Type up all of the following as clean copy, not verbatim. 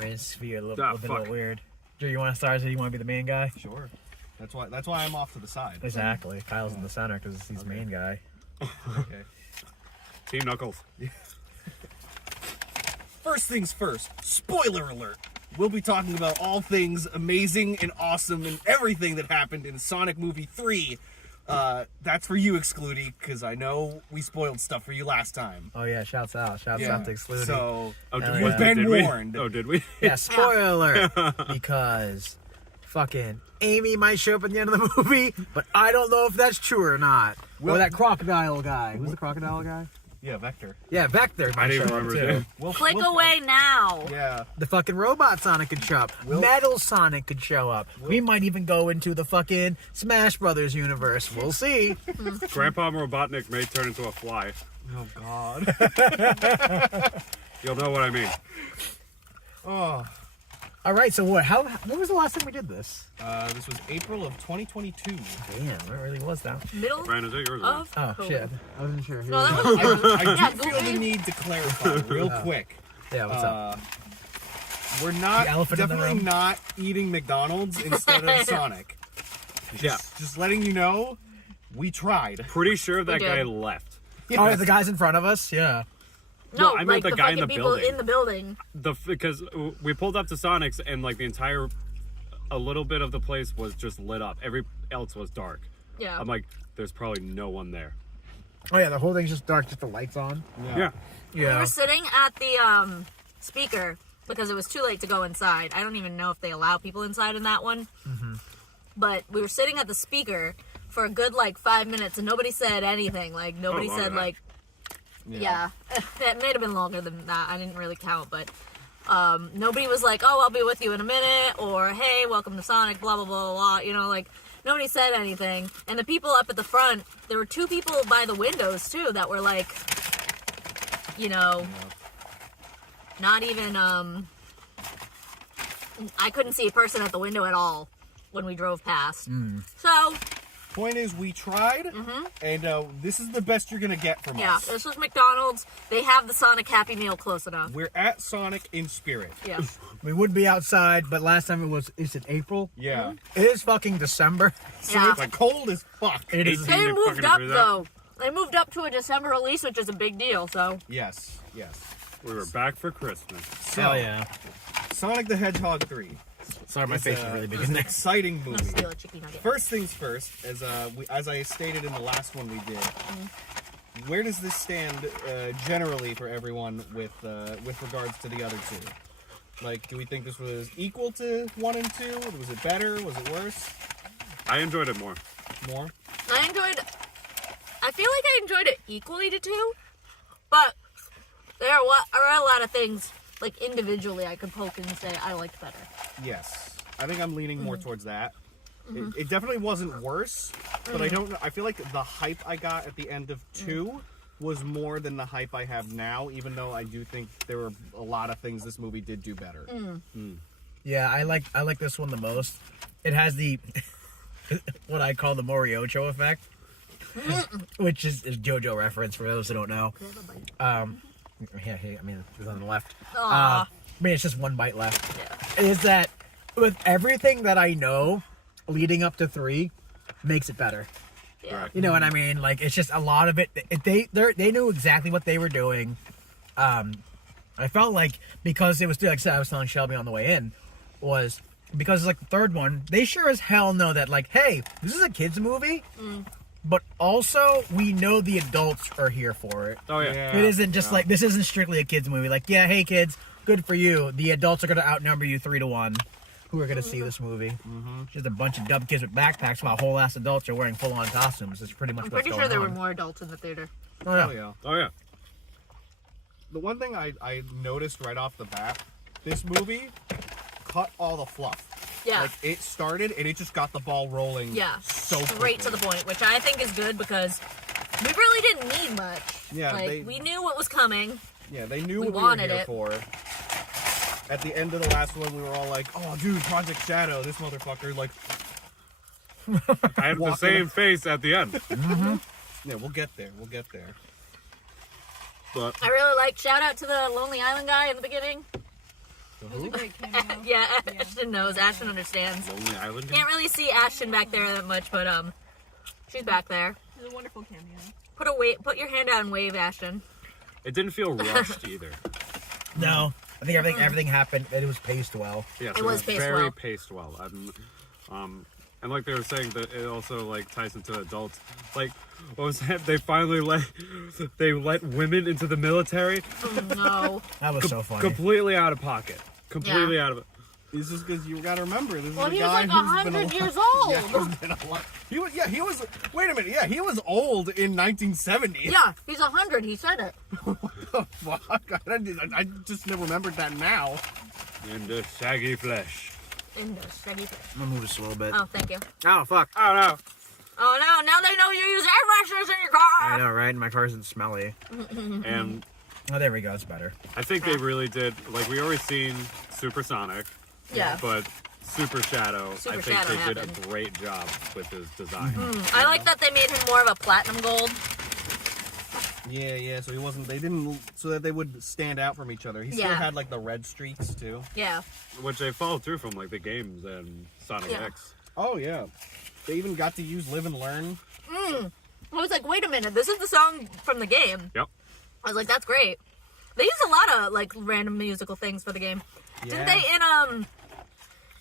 I mean, it's be a little bit weird. Drew, you want to start? So you want to be the main guy? Sure. That's why I'm off to the side. Exactly. Kyle's in the center because he's the main guy. Okay. Team Knuckles. First things first, spoiler alert. We'll be talking about all things amazing and awesome and everything that happened in Sonic Movie 3. That's for you, Excludie, because I know we spoiled stuff for you last time. Oh, yeah. Shouts out. Shouts out to Excludie. So, we've been warned. Oh, did we? Yeah, spoiler alert. Because fucking Amy might show up at the end of the movie, but I don't know if that's true or not. Or that crocodile guy. Who's the crocodile guy? Yeah, Vector. Yeah, Vector might show up too. Click away now. Yeah. The fucking robot Sonic could show up. Metal Sonic could show up. We might even go into the fucking Smash Brothers universe. We'll see. Grandpa Robotnik may turn into a fly. Oh, God. You'll know what I mean. Oh. All right, so what? When was the last time we did this? This was April of 2022. Damn, it really was that. Middle Brian, is it yours? of Oh, shit. I wasn't sure. No, that was I do feel the need to clarify real quick. Yeah, what's up? We're not The elephant in the definitely room? not eating McDonald's instead of Sonic. Just letting you know, we tried. Pretty sure that We guy did. left. Oh, yeah, the guys in front of us? Yeah. no, I meant like the guy in fucking the people building. in the building. Because we pulled up to Sonic's and like a little bit of the place was just lit up. Every else was dark. Yeah. I'm like, there's probably no one there. Oh, yeah, the whole thing's just dark, just the lights on. Yeah. We Yeah. were sitting at the speaker because it was too late to go inside. I don't even know if they allow people inside in that one. Mm-hmm. But we were sitting at the speaker for a good 5 minutes and nobody said anything. Like nobody longer said than that. yeah. It may have been longer than that. I didn't really count, but nobody was like, "Oh, I'll be with you in a minute," or "Hey, welcome to Sonic," blah blah blah blah. You know, nobody said anything. And the people up at the front, there were two people by the windows too that were like, not even I couldn't see a person at the window at all when we drove past. So Point is, we tried, and this is the best you're gonna get from yeah, us. this was McDonald's. They have the Sonic Happy Meal close enough. We're at Sonic in spirit. Yeah. We would be outside, but last time is it April? Yeah. It is fucking December. Yeah. It's cold as fuck. It is. They to moved fucking up do that. though. They moved up to a December release, which is a big deal. So Yes. We were back for Christmas. So, Hell yeah. Sonic the Hedgehog 3. Sorry, my It's, face is really big it's in an there. exciting I'm gonna movie. steal a chicken nugget. First things first, as I stated in the last one we did, where does this stand generally for everyone with regards to the other two? Like, do we think this was equal to 1 and 2? Was it better? Was it worse? I enjoyed it more. More? I feel like I enjoyed it equally to 2, but there are a lot of things individually I could poke and say I liked better. Yes. I think I'm leaning more towards that. It definitely wasn't worse, but I don't know. I feel like the hype I got at the end of 2 was more than the hype I have now, even though I do think there were a lot of things this movie did do better. Yeah, I like this one the most. It has the what I call the Moriocho effect, which is JoJo reference for those who don't know. Yeah, I mean, it was on the left. Aw. I mean, it's just one bite left. Yeah. Is that with everything that I know leading up to 3 makes it better. Yeah. You know what I mean? Like, it's just a lot of it. They knew exactly what they were doing. I felt like because it was, like I said, I was telling Shelby on the way in, was because it's like the third one, they sure as hell know that, like, hey, this is a kids movie, but also we know the adults are here for it. Oh yeah. It isn't just like, this isn't strictly a kids movie. Like, yeah, hey kids, good for you. The adults are going to outnumber you 3-1 who are going to see this movie. Just a bunch of dumb kids with backpacks while whole ass adults are wearing full on costumes. That's pretty much I'm what's pretty going sure there on. were more adults in the theater. Oh, yeah. Oh, yeah. Oh yeah. The one thing I noticed right off the bat, this movie cut all the fluff. Yeah. Like, it started and it just got the ball rolling so straight to quickly. the point, which I think is good because we really didn't need much. Yeah, we knew what was coming. Yeah, they knew We what we were wanted here it. for. At the end of the last one, we were all like, oh, dude, Project Shadow, this motherfucker, like... I had the Walking same up. face at the end. Yeah, we'll get there, But I really like shout out to the Lonely Island guy in the beginning. It was a great cameo. Yeah, Ashton knows. Ashton understands. Lonely Island. Can't really see Ashton back there that much, but she's back there. It's a wonderful cameo. Put your hand out and wave, Ashton. It didn't feel rushed either. No, I think everything happened. And it was paced well. Yes, It was paced very well. paced well. And like they were saying that it also like ties into adults. Like, what was that? They finally let women into the military Oh no. That was so funny. completely out of pocket. Completely Yeah. out of it. It's just because you got to remember, this Well, is a he was guy like who's been 100 years alive. old. Yeah, he's been alive. He was. Wait a minute. Yeah, he was old in 1970. Yeah, he's 100. He said it. Fuck. I just never remembered that now. And the shaggy flesh. In the shaggy fish. I'm gonna move this a little bit. Oh, thank you. Oh fuck. Oh no. Oh no! Now they know you use air fresheners in your I car. know, right? My car isn't smelly. And Oh, there we go. It's better. I think they really did. Like we already seen Supersonic, Yeah. but Super Shadow. Super I think Shadow they did happened. a great job with his design. I like that they made him more of a platinum gold. Yeah. So he wasn't. They didn't. So that they would stand out from each other. He still Yeah. had like the red streaks too. Yeah. Which they followed through from like the games and Sonic Yeah. X. Oh yeah. They even got to use Live and Learn. I was like, wait a minute, this is the song from the game. Yep. I was like, that's great. They use a lot of like random musical things for the game. Yeah. Didn't they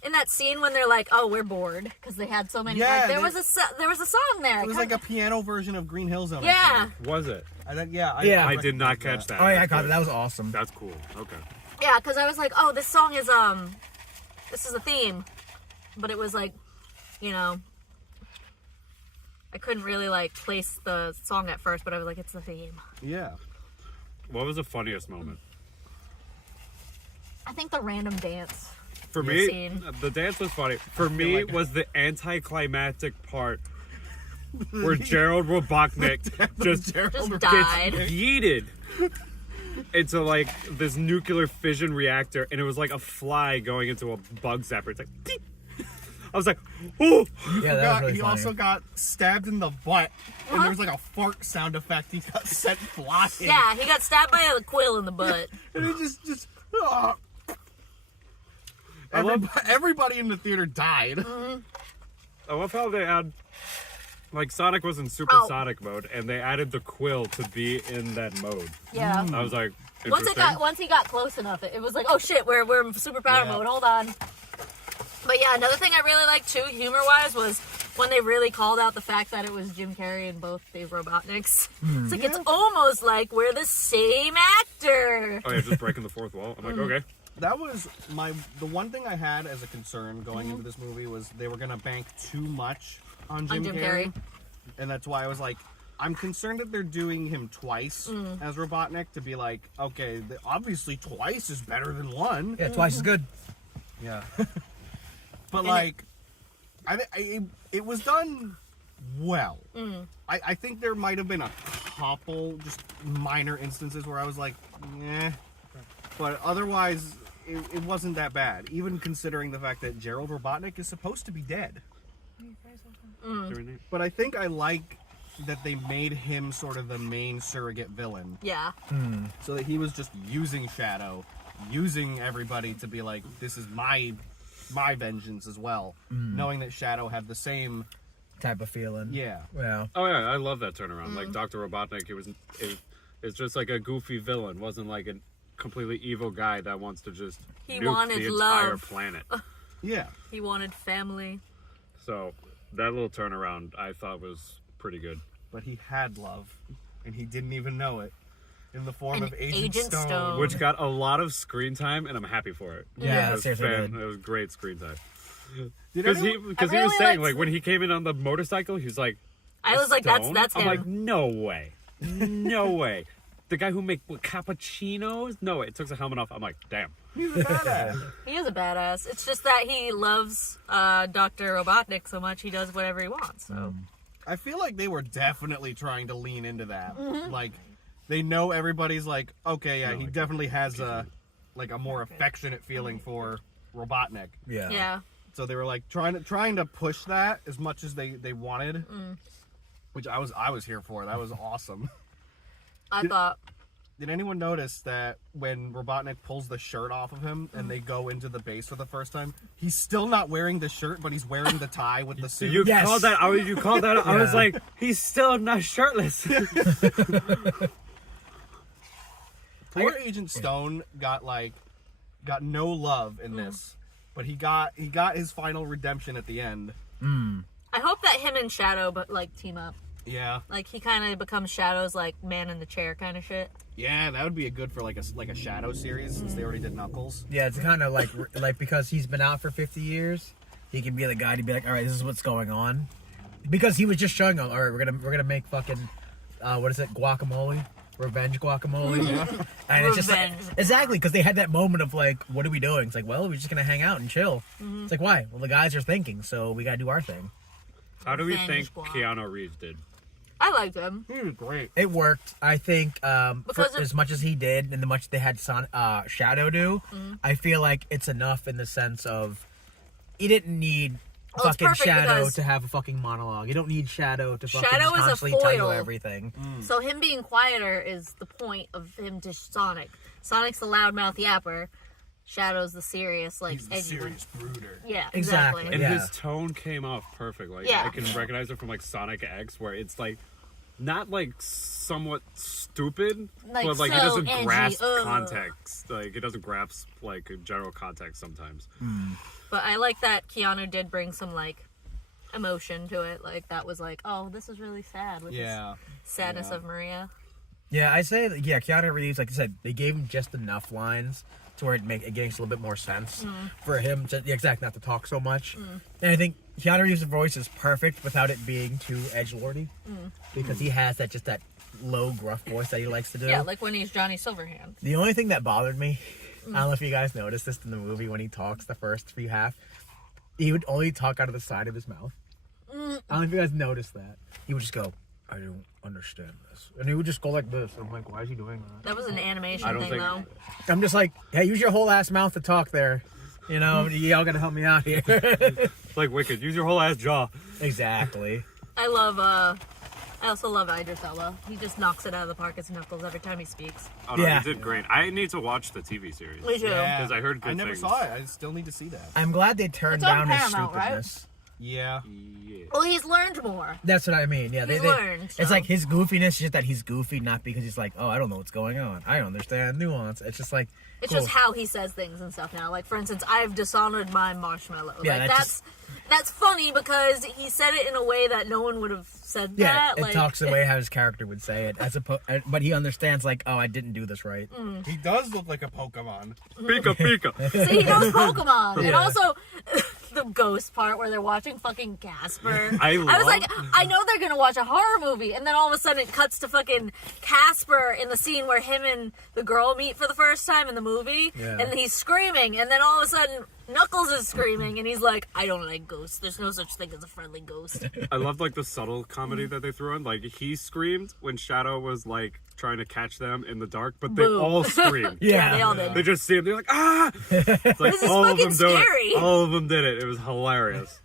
in that scene when they're like, oh, we're bored because they had so many. Yeah, like, there they- was a song there. It was like a piano version of Green Hill Zone. I Yeah. think. Was it? I I did not recognize catch that. Oh yeah, I That's caught it. good. That was awesome. That's cool. Okay. Yeah, because I was like, oh, this song is this is a theme, but it was like, you know, I couldn't really like place the song at first, but I was like, it's the theme. Yeah. What was the funniest moment? I think the random dance. For Yeah, me, scene. the dance was funny. For me, like- was the anticlimactic part where Gerald Robotnik just Just died. gets yeeted into like this nuclear fission reactor, and it was like a fly going into a bug zapper. It's like, "Deep." I was like, "Oh!" Yeah, that was really he funny. also got stabbed in the butt, and there was like a fart sound effect. He got sent flying. Yeah, he got stabbed by a quill in the butt. And he just. ah. I love- Everybody in the theater died. I love how they add, like Sonic was in supersonic mode, and they added the quill to be in that mode. Yeah. I was like, Once he got close enough, it was like, oh shit, we're in superpower Yeah. mode. Hold on. But yeah, another thing I really liked too, humor-wise, was when they really called out the fact that it was Jim Carrey in both the Robotniks. It's like, it's almost like we're the same actor. Oh yeah, just breaking the fourth wall. I'm like, okay. That was the one thing I had as a concern going into this movie was they were gonna bank too much on Jim Carrey, and that's why I was like, I'm concerned that they're doing him twice as Robotnik to be like, okay, obviously twice is better than one. Yeah, twice as good. Yeah. But like, it was done well. I think there might have been a couple just minor instances where I was like, eh. But otherwise, it wasn't that bad. Even considering the fact that Gerald Robotnik is supposed to be dead. Very neat. But I think I like that they made him sort of the main surrogate villain. Yeah. So that he was just using Shadow, using everybody to be like, this is my vengeance as well. Knowing that Shadow had the same, Type of feeling. yeah. Yeah. Oh yeah, I love that turnaround. Like Dr. Robotnik, it's just like a goofy villain. Wasn't like a completely evil guy that wants to just He nuke wanted the entire love. planet. Yeah. He wanted family. So that little turnaround I thought was pretty good. But he had love, and he didn't even know it. In the form And of Agent Agent Stone. Stone. Which got a lot of screen time, and I'm happy for it. Yeah, it was, seriously good. it was great screen time. Did Because anyone- he really was saying liked- like when he came in on the motorcycle, he was like, I was like, that's "Stone?" him. I'm like, no way, no way. The guy who make cappuccinos? No, it took the helmet off. I'm like, damn. He's a badass. He is a badass. It's just that he loves Dr. Robotnik so much he does whatever he wants. So I feel like they were definitely trying to lean into that. Like, they know everybody's like, okay, yeah, he definitely has a more affectionate feeling for Robotnik. Yeah. yeah. So they were like trying to push that as much as they wanted, which I was here for. That was awesome. I thought Did anyone notice that when Robotnik pulls the shirt off of him and they go into the base for the first time, he's still not wearing the shirt, but he's wearing the tie with the suit? You Yes. called that. You called that. I was Yeah. like, he's still not shirtless. Poor Agent Stone got no love in this, but he got his final redemption at the end. I hope that him and Shadow team up. Yeah, Like he kind of becomes Shadow's like man in the chair kind of shit. yeah, that would be a good for like a Shadow series since they already did Knuckles. Yeah, it's kind of like because he's been out for 50 years, he can be the guy to be like, all right, this is what's going on. Because he was just showing them, all right, we're gonna make fucking, what is it, guacamole? Revenge guacamole. And it's just like, Revenge. exactly, because they had that moment of like, what are we doing? It's like, well, we're just gonna hang out and chill. It's like, why? Well, the guys are thinking, so we gotta do our thing. How do we Revenge think squad. Keanu Reeves did? I liked him. He was great. It worked. I think for Because of- as much as he did and the much they had Shadow do, I feel like it's enough in the sense of he didn't need Well, it's fucking perfect Shadow because- to have a fucking monologue. You don't need Shadow to fucking Shadow just is a constantly tell you foil. everything. So him being quieter is the point of him to Sonic. Sonic's the loudmouth yapper. Shadow's the serious, like, He's the edgy serious brooder. one. Yeah, Exactly. And Yeah. his tone came off perfect. Like Yeah. I can recognize it from like Sonic X, where it's like not like somewhat stupid, Like, but like so it doesn't edgy, grasp ugh. context. Like it doesn't grasp like general context sometimes. But I like that Keanu did bring some, like, emotion to it. Like, that was like, oh, this is really sad with Yeah. this sadness Yeah. of Maria. Yeah, I say that, yeah, Keanu Reeves, like I said, they gave him just enough lines to where it makes a little bit more sense for him to, yeah, exactly, not to talk so much. And I think Keanu Reeves' voice is perfect without it being too edgelordy because he has that low, gruff voice that he likes to do. Yeah, like when he's Johnny Silverhand. The only thing that bothered me, I don't know if you guys noticed this in the movie when he talks the first few half, he would only talk out of the side of his mouth. I don't know if you guys noticed that. He would just go, I don't understand this. And he would just go like this. I'm like, why is he doing that? That was an animation I don't thing, think- though. I'm just like, hey, use your whole ass mouth to talk there. You know, y'all gotta help me out here. Like Wicked, use your whole ass jaw. Exactly. I also love Idris Elba. He just knocks it out of the park as Knuckles every time he speaks. Oh no, Yeah. he did great. I need to watch the TV series. Me too. Yeah. 'Cause I heard good I never things. saw it. I still need to see that. I'm glad they turned It's on down his Paramount, right? stupidness. Yeah. Yeah. Well, he's learned more. That's what I mean. Yeah, He's learned, so. It's like his goofiness is just that he's goofy, not because he's like, oh, I don't know what's going on. I don't understand nuance. It's just like, It's cool. just how he says things and stuff now. Like, for instance, I've dishonored my marshmallow. Yeah, like, that's that's funny because he said it in a way that no one would have said Yeah, that. it Like, talks the way how his character would say it, as but he understands like, oh, I didn't do this right. He does look like a Pokemon. Pika Pika. See, he knows Pokemon. And Yeah. also, the ghost part where they're watching fucking Casper. I was love- like, I know they're gonna watch a horror movie, and then all of a sudden it cuts to fucking Casper in the scene where him and the girl meet for the first time in the movie, Yeah. and he's screaming, and then all of a sudden Knuckles is screaming, and he's like, I don't like ghosts. There's no such thing as a friendly ghost. I loved like the subtle comedy that they threw in. Like he screamed when Shadow was like trying to catch them in the dark, but they Boo. all screamed. Yeah, they all did. They just see him. They're like, ah! It's like This is all of fucking them do scary. it. All of them did it. It was hilarious.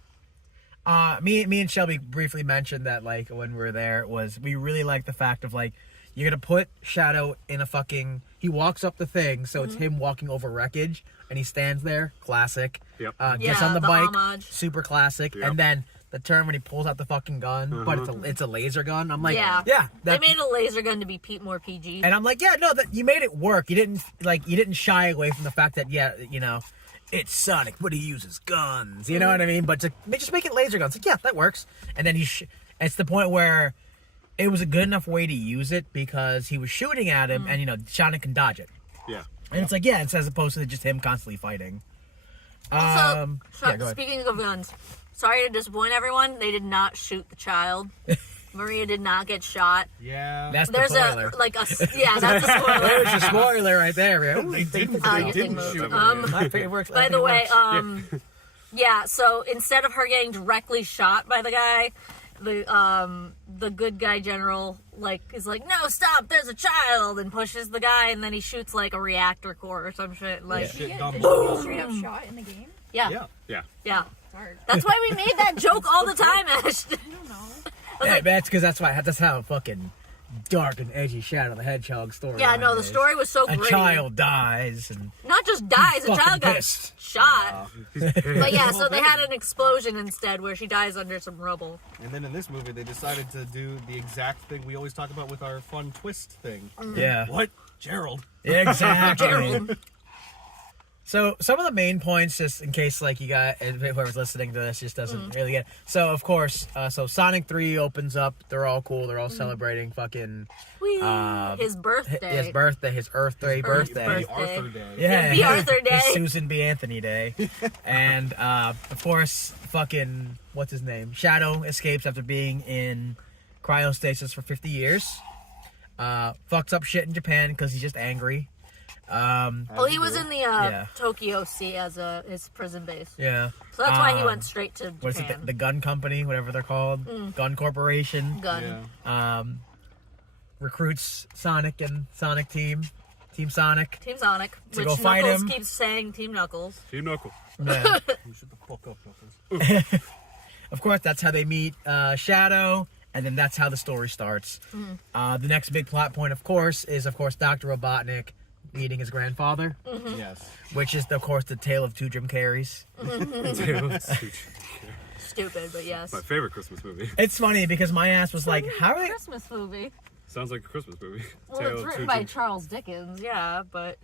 Me and Shelby briefly mentioned that like when we were there was we really like the fact of like you're gonna put Shadow in a fucking he walks up the thing so it's him walking over wreckage and he stands there, classic. Yep. Gets Yeah, on the the bike, homage. super classic, Yep. and then the turn when he pulls out the fucking gun, but it's a laser gun. I'm like, Yeah. yeah, They that, made a laser gun to be more PG. and I'm like, yeah, no, that you made it work. You didn't shy away from the fact that it's Sonic, but he uses guns. You know what I mean? But just make it laser guns. Like, yeah, that works. And then it's the point where it was a good enough way to use it because he was shooting at him, and Sonic can dodge it. Yeah. And it's like, yeah, it's as opposed to just him constantly fighting. Also, yeah, go ahead. speaking of guns, sorry to disappoint everyone. They did not shoot the child. Maria did not get shot. Yeah. That's the There's spoiler. that's a spoiler. There's a spoiler right there. Man. They didn't, Oh, they your didn't thing shoot moved. him. My favorite works. By the way, yeah. So instead of her getting directly shot by the guy, the good guy general is like, no, stop, there's a child, and pushes the guy, and then he shoots like a reactor core or some shit. Like, Shit, Did dumb. she get straight up shot in the game? yeah, Yeah. Yeah. yeah. It's hard. That's why we made that joke all the time, Ash. I don't know. yeah, that's because that's how fucking dark and edgy Shadow the Hedgehog story. Yeah, no, the story was so A gritty. child dies and Not just dies, a fucking child got pissed. shot. He's pissed. But yeah, so they had an explosion instead where she dies under some rubble. And then in this movie, they decided to do the exact thing we always talk about with our fun twist thing. Yeah. What? Gerald. Exactly. Gerald. So some of the main points, just in case like you got whoever's listening to this just doesn't really get. So of course, so Sonic 3 opens up. They're all cool. They're all celebrating fucking Whee! his His birthday. birthday, his Earth Day birthday. The Arthur Day. Yeah, B. Arthur Day. His Susan B. Anthony Day. And of course, fucking what's his name? Shadow escapes after being in cryostasis for 50 years. Fucks up shit in Japan because he's just angry. Well, he was in the Yeah. Tokyo Sea as his prison base. Yeah. So that's why he went straight to What is it? Japan. The gun company, whatever they're called, gun corporation. Gun. Yeah. Recruits Sonic and Sonic Team Sonic. Team Sonic. To Which go fight Knuckles him. keeps saying Team Knuckles. Team Knuckle. Yeah. You shut the fuck up, Knuckles. Of course, that's how they meet Shadow, and then that's how the story starts. The next big plot point, of course, is Dr. Robotnik meeting his grandfather, Yes. which is, of course, the tale of two Jim Carreys. Stupid, but yes. My favorite Christmas movie. It's funny because my ass was like, how are they? Christmas movie. Sounds like a Christmas movie. Well, Tale it's of written Two by Jim- Charles Dickens, yeah, but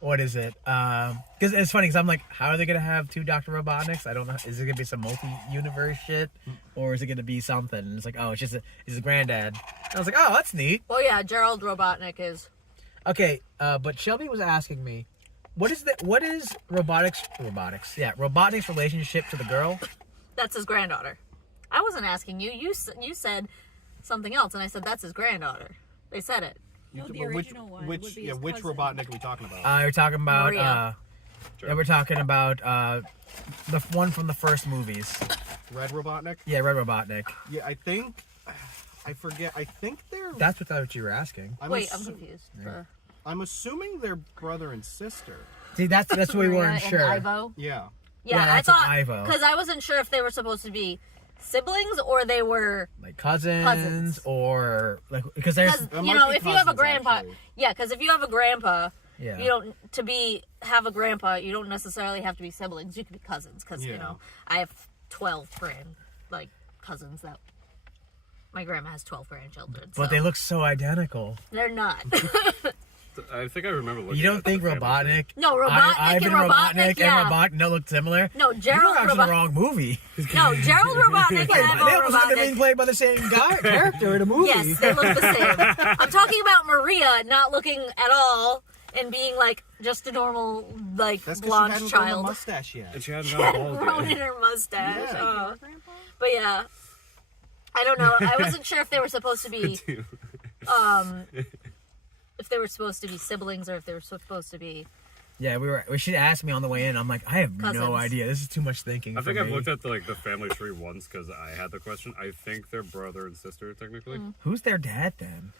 What is it? Because it's funny because I'm like, how are they gonna have two Dr. Robotniks? I don't know. Is it gonna be some multi-universe shit, or is it gonna be something? And it's like, oh, it's just he's a granddad. I was like, oh, that's neat. well, yeah, Gerald Robotnik is. Okay, but Shelby was asking me, what is Robotnik's relationship to the girl? That's his granddaughter. I wasn't asking you. You said something else, and I said that's his granddaughter. They said it. No, the But original one would be his which cousin. Robotnik are we talking about? You're talking about Maria. we're talking about the one from the first movies. Red Robotnik? Yeah, Red Robotnik. Yeah, I forget. I think they're. That's what you were asking. I'm Wait, I'm assu- confused. I'm assuming they're brother and sister. See, that's what we Maria weren't and sure. Ivo. Yeah. Yeah, I that's an thought Ivo. because I wasn't sure if they were supposed to be siblings or they were Like cousins, Cousins. or like because there's because It you might know be if you have a cousins, grandpa, actually. yeah, because if you have a grandpa, yeah. you don't have a grandpa. You don't necessarily have to be siblings. You could be cousins because you Yeah. know I have 12 cousins that my grandma has 12 grandchildren. But so they look so identical. they're not. I think I remember looking You don't at think the family Robotnik? No, Robotnik Ivan and Robotnik, yeah. and Robotnik don't look similar? No, You Gerald watched the Robotnik. wrong movie. No, Gerald Robotnik and They Ivo almost look like being Robotnik. played by the same guy character in a movie. Yes, they look the same. I'm talking about Maria not looking at all and being like just a normal like That's because she blonde hadn't grown a child. mustache yet. And she hadn't got bald Grown in yet. her mustache. Yeah. Oh. Your grandpa? But yeah, I don't know. I wasn't sure if they were supposed to be, if they were supposed to be siblings or if they were supposed to be. Yeah, she asked me on the way in. I'm like, I have Cousins. no idea. This is too much thinking. I think for I've me. looked at the family tree once because I had the question. I think they're brother and sister technically. Who's their dad then?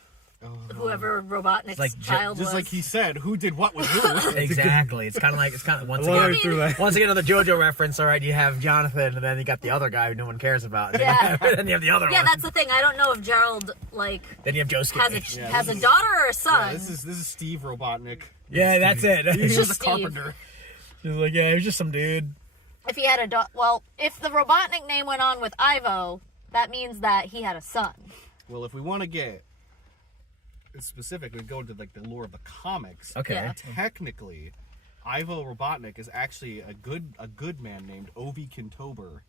Whoever Robotnik's Like, child Just was. like he said, who did what with who? Exactly. It's kind of once Well, again. I threw that. Once again, another JoJo reference. All right, you have Jonathan, and then you got the other guy who no one cares about. And Yeah. then you have the other yeah, one. that's the thing. I don't know if Gerald Then you have Josuke. has a daughter or a Yeah, son. this is Steve Robotnik. Yeah, that's it. He's just a Steve. carpenter. He's like, yeah, he was just some dude. If he had a well, if the Robotnik name went on with Ivo, that means that he had a son. Well, if we want to get specific, we go into like the lore of the comics. Okay. Yeah. Technically, Ivo Robotnik is actually a good man named Ovi Kintober.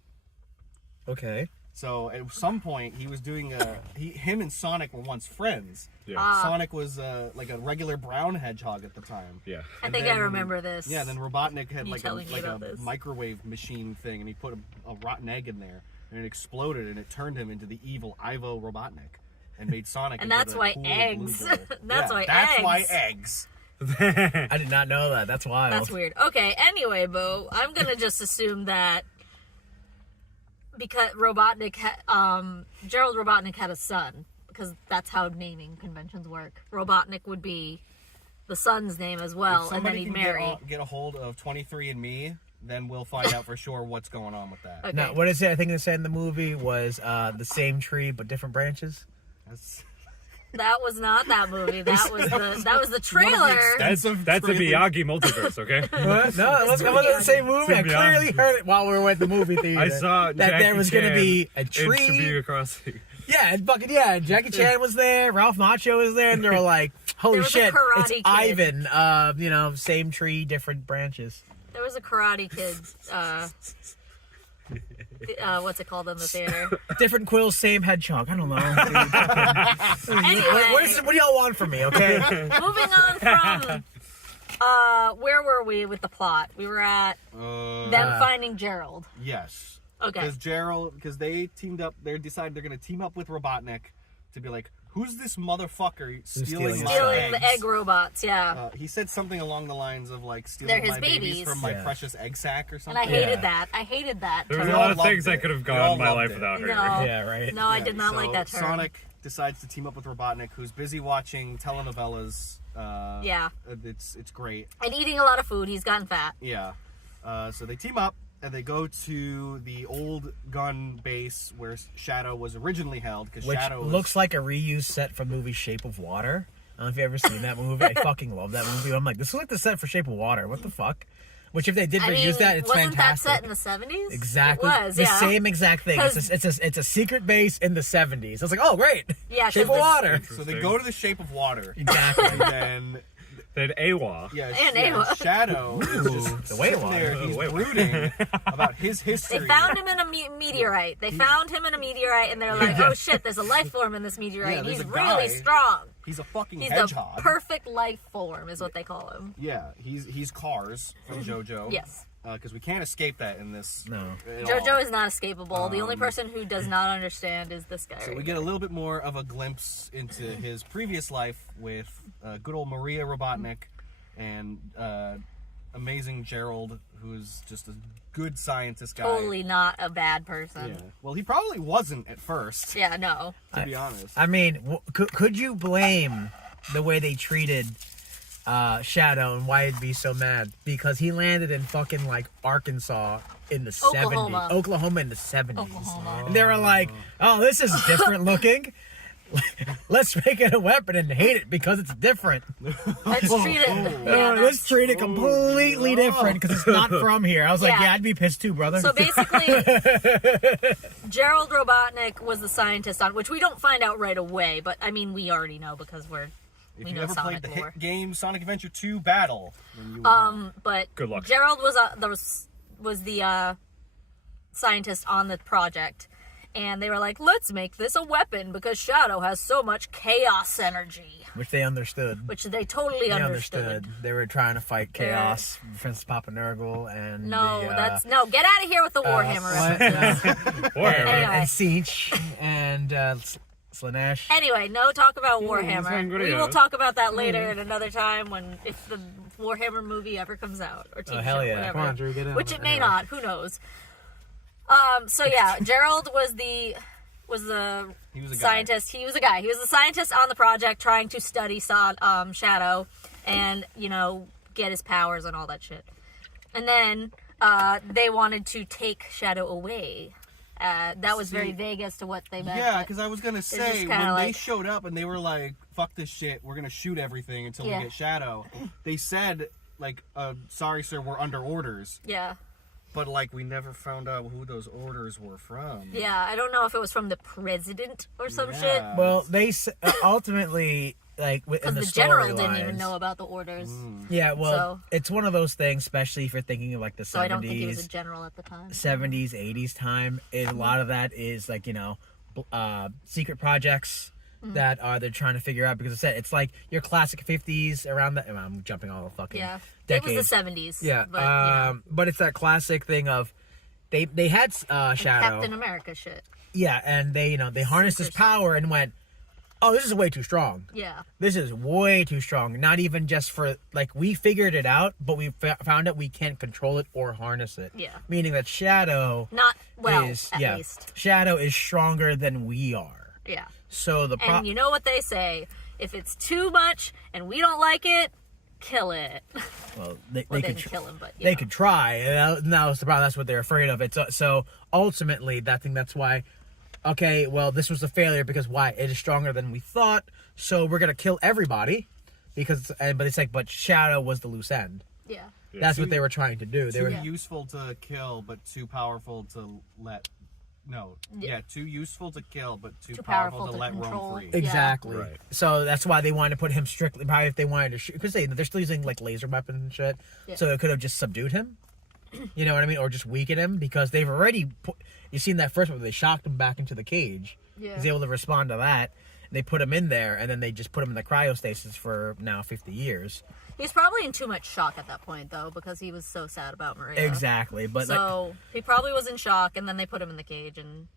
Okay. So at some point, he was doing him and Sonic were once friends. Yeah. Sonic was like a regular brown hedgehog at the time. Yeah. I And think I then- remember this. Yeah, then Robotnik had You like telling me a about this. microwave machine thing, and he put a rotten egg in there, and it exploded, and it turned him into the evil Ivo Robotnik, and made Sonic. And into that's the why cool eggs. blue boy. That's why That's why eggs. eggs. I did not know that. That's wild. That's weird. Okay, anyway, Bo, I'm gonna just assume that because Gerald Robotnik had a son, because that's how naming conventions work. Robotnik would be the son's name as well, If and then somebody he'd can marry. get a hold of 23andMe, then we'll find out for sure what's going on with that. Okay. No, what is it? I think they said in the movie was the same tree but different branches. That's, That was not that movie. That was the trailer. That's a Miyagi multiverse, okay? What? No, it wasn't the same movie. I clearly heard it while we were at the movie theater. I saw that Jackie there was going to Chan be a in tree. Shibuya Crossing. Yeah, and fucking yeah. Jackie Chan was there. Ralph Macchio was there, and they were like, "Holy was a shit, Karate it's Kid. Ivan." Same tree, different branches. There was a Karate Kid. What's it called in the theater? Different quills, same hedgehog. I don't know. Anyway, what do y'all want from me? Okay. moving on from where were we with the plot? We were at them finding Gerald. Yes. Okay. Because they teamed up, they decided they're going to team up with Robotnik to be like, who's this motherfucker stealing my Stealing the eggs? egg robots, yeah. He said something along the lines of like stealing They're his my babies babies. from my precious egg sack or And something. I hated that. I hated that. There was a We lot all of things loved I could have it. We all gone my loved life it. without her. No. Yeah, right. No, I did not like that term. Sonic decides to team up with Robotnik, who's busy watching telenovelas. Yeah. It's great. And eating a lot of food. He's gotten fat. Yeah. So they team up and they go to the old gun base where Shadow was originally held. Because Which Shadow looks like a reused set from movie Shape of Water. I don't know if you've ever seen that movie. I fucking love that movie. I'm like, this is like the set for Shape of Water. What the fuck? Which if they did reuse that, it's wasn't fantastic. That set in the 70s? Exactly. It was, the yeah. same exact thing. It's a secret base in the 70s. I was like, oh great. Yeah, Shape of 'cause Water. So they go to the Shape of Water. Exactly. And then Then AWA. Shadow is just The way sitting water. there. He's The way brooding about his history. They found him in a meteorite. They found him in a meteorite, and they're like, oh shit, there's a life form in this meteorite. Yeah, and there's he's a really guy. strong. He's a fucking He's hedgehog. the perfect life form, is what they call him. Yeah, he's Cars from JoJo. Yes. Because we can't escape that in this. No. at JoJo all. is not escapable. The only person who does not understand is this guy. So right we get a little bit more of a glimpse into his previous life with good old Maria Robotnik and amazing Gerald, who's just a good scientist guy. Totally not a bad person. Yeah. Well, he probably wasn't at first, Yeah, no. to be honest. I mean, could you blame the way they treated Shadow and why he'd be so mad? Because he landed in fucking like Arkansas in the Oklahoma. 70s. Oklahoma in the 70s. Oklahoma. And they were like, oh, this is different looking. Let's make it a weapon and hate it because it's different. Let's treat it. Yeah, Let's treat it completely different because it's not from here. I was like, Yeah. yeah, I'd be pissed too, brother. So basically, Gerald Robotnik was the scientist on, which we don't find out right away, but I mean, we already know because we If you know ever Sonic played the lore. hit game Sonic Adventure 2 Battle, then you But Good luck. Gerald was the scientist on the project, and they were like, let's make this a weapon because Shadow has so much chaos energy, Which they understood. which they totally They understood. They were trying to fight chaos, Princess Papa Nurgle, and No, the, get out of here with the Warhammer references. Anyway. and Siege and Slanesh. Anyway, no talk about it's Warhammer. not We good, will yeah. talk about that later at another time if the Warhammer movie ever comes out or TV Oh, hell show, yeah. whatever. Come on, Drew, get in Which on it it. may Anyway. not. Who knows? So yeah, Gerald was the he was a guy. scientist. He was a guy. He was the scientist on the project trying to study Shadow and get his powers and all that shit. And then they wanted to take Shadow away. That was very vague as to what they meant. Yeah, but because I was gonna just say kinda when they like- showed up and they were like, "Fuck this shit, we're gonna shoot everything until Yeah. we get Shadow." They said like, "Sorry, sir, we're under orders," yeah. but like we never found out who those orders were from. Yeah, I don't know if it was from the president or some shit. Yeah. Well, they ultimately, like, in Because the the general didn't even storylines- know about the orders. Yeah, well, So- it's one of those things, especially if you're thinking of like the So I don't think he was a 70s, general at the time. 70s, 80s time. A lot of that is like secret projects that they're trying to figure out because I said it's like your classic 50s around that. I'm jumping all the fucking Yeah. decades. It was the 70s. Yeah, But, but it's that classic thing of they had Shadow. Captain America shit. Yeah, and they harnessed his Super power and went, oh, this is way too strong. Yeah. This is way too strong. Not even just for, like, we figured it out, but we found out we can't control it or harness it. Yeah. Meaning that Shadow Not well, is, at yeah, least. Shadow is stronger than we are. Yeah. So the And you know what they say? If it's too much and we don't like it, kill it. well, Well, they they could didn't kill him, but they could try. And that was the problem. That's what they're afraid of. It's so ultimately that's why. Okay, well, this was a failure because why? It is stronger than we thought. so we're gonna kill everybody but Shadow was the loose end. Yeah. That's what they were trying to do. They Too were useful to kill, but too powerful to let. No, yeah, too useful to kill, but too powerful to let control. roam free. exactly. Right. So that's why they wanted to put him strictly. Probably if they wanted to shoot, because they're still using like laser weapons and shit. Yeah. So they could have just subdued him. You know what I mean, or just weakened him because they've already. You seen that first one? They shocked him back into the cage. Yeah. He's able to respond to that. They put him in there, and then they just put him in the cryostasis for now 50 years. He's probably in too much shock at that point, though, because he was so sad about Maria. Exactly, but So he probably was in shock, and then they put him in the cage, and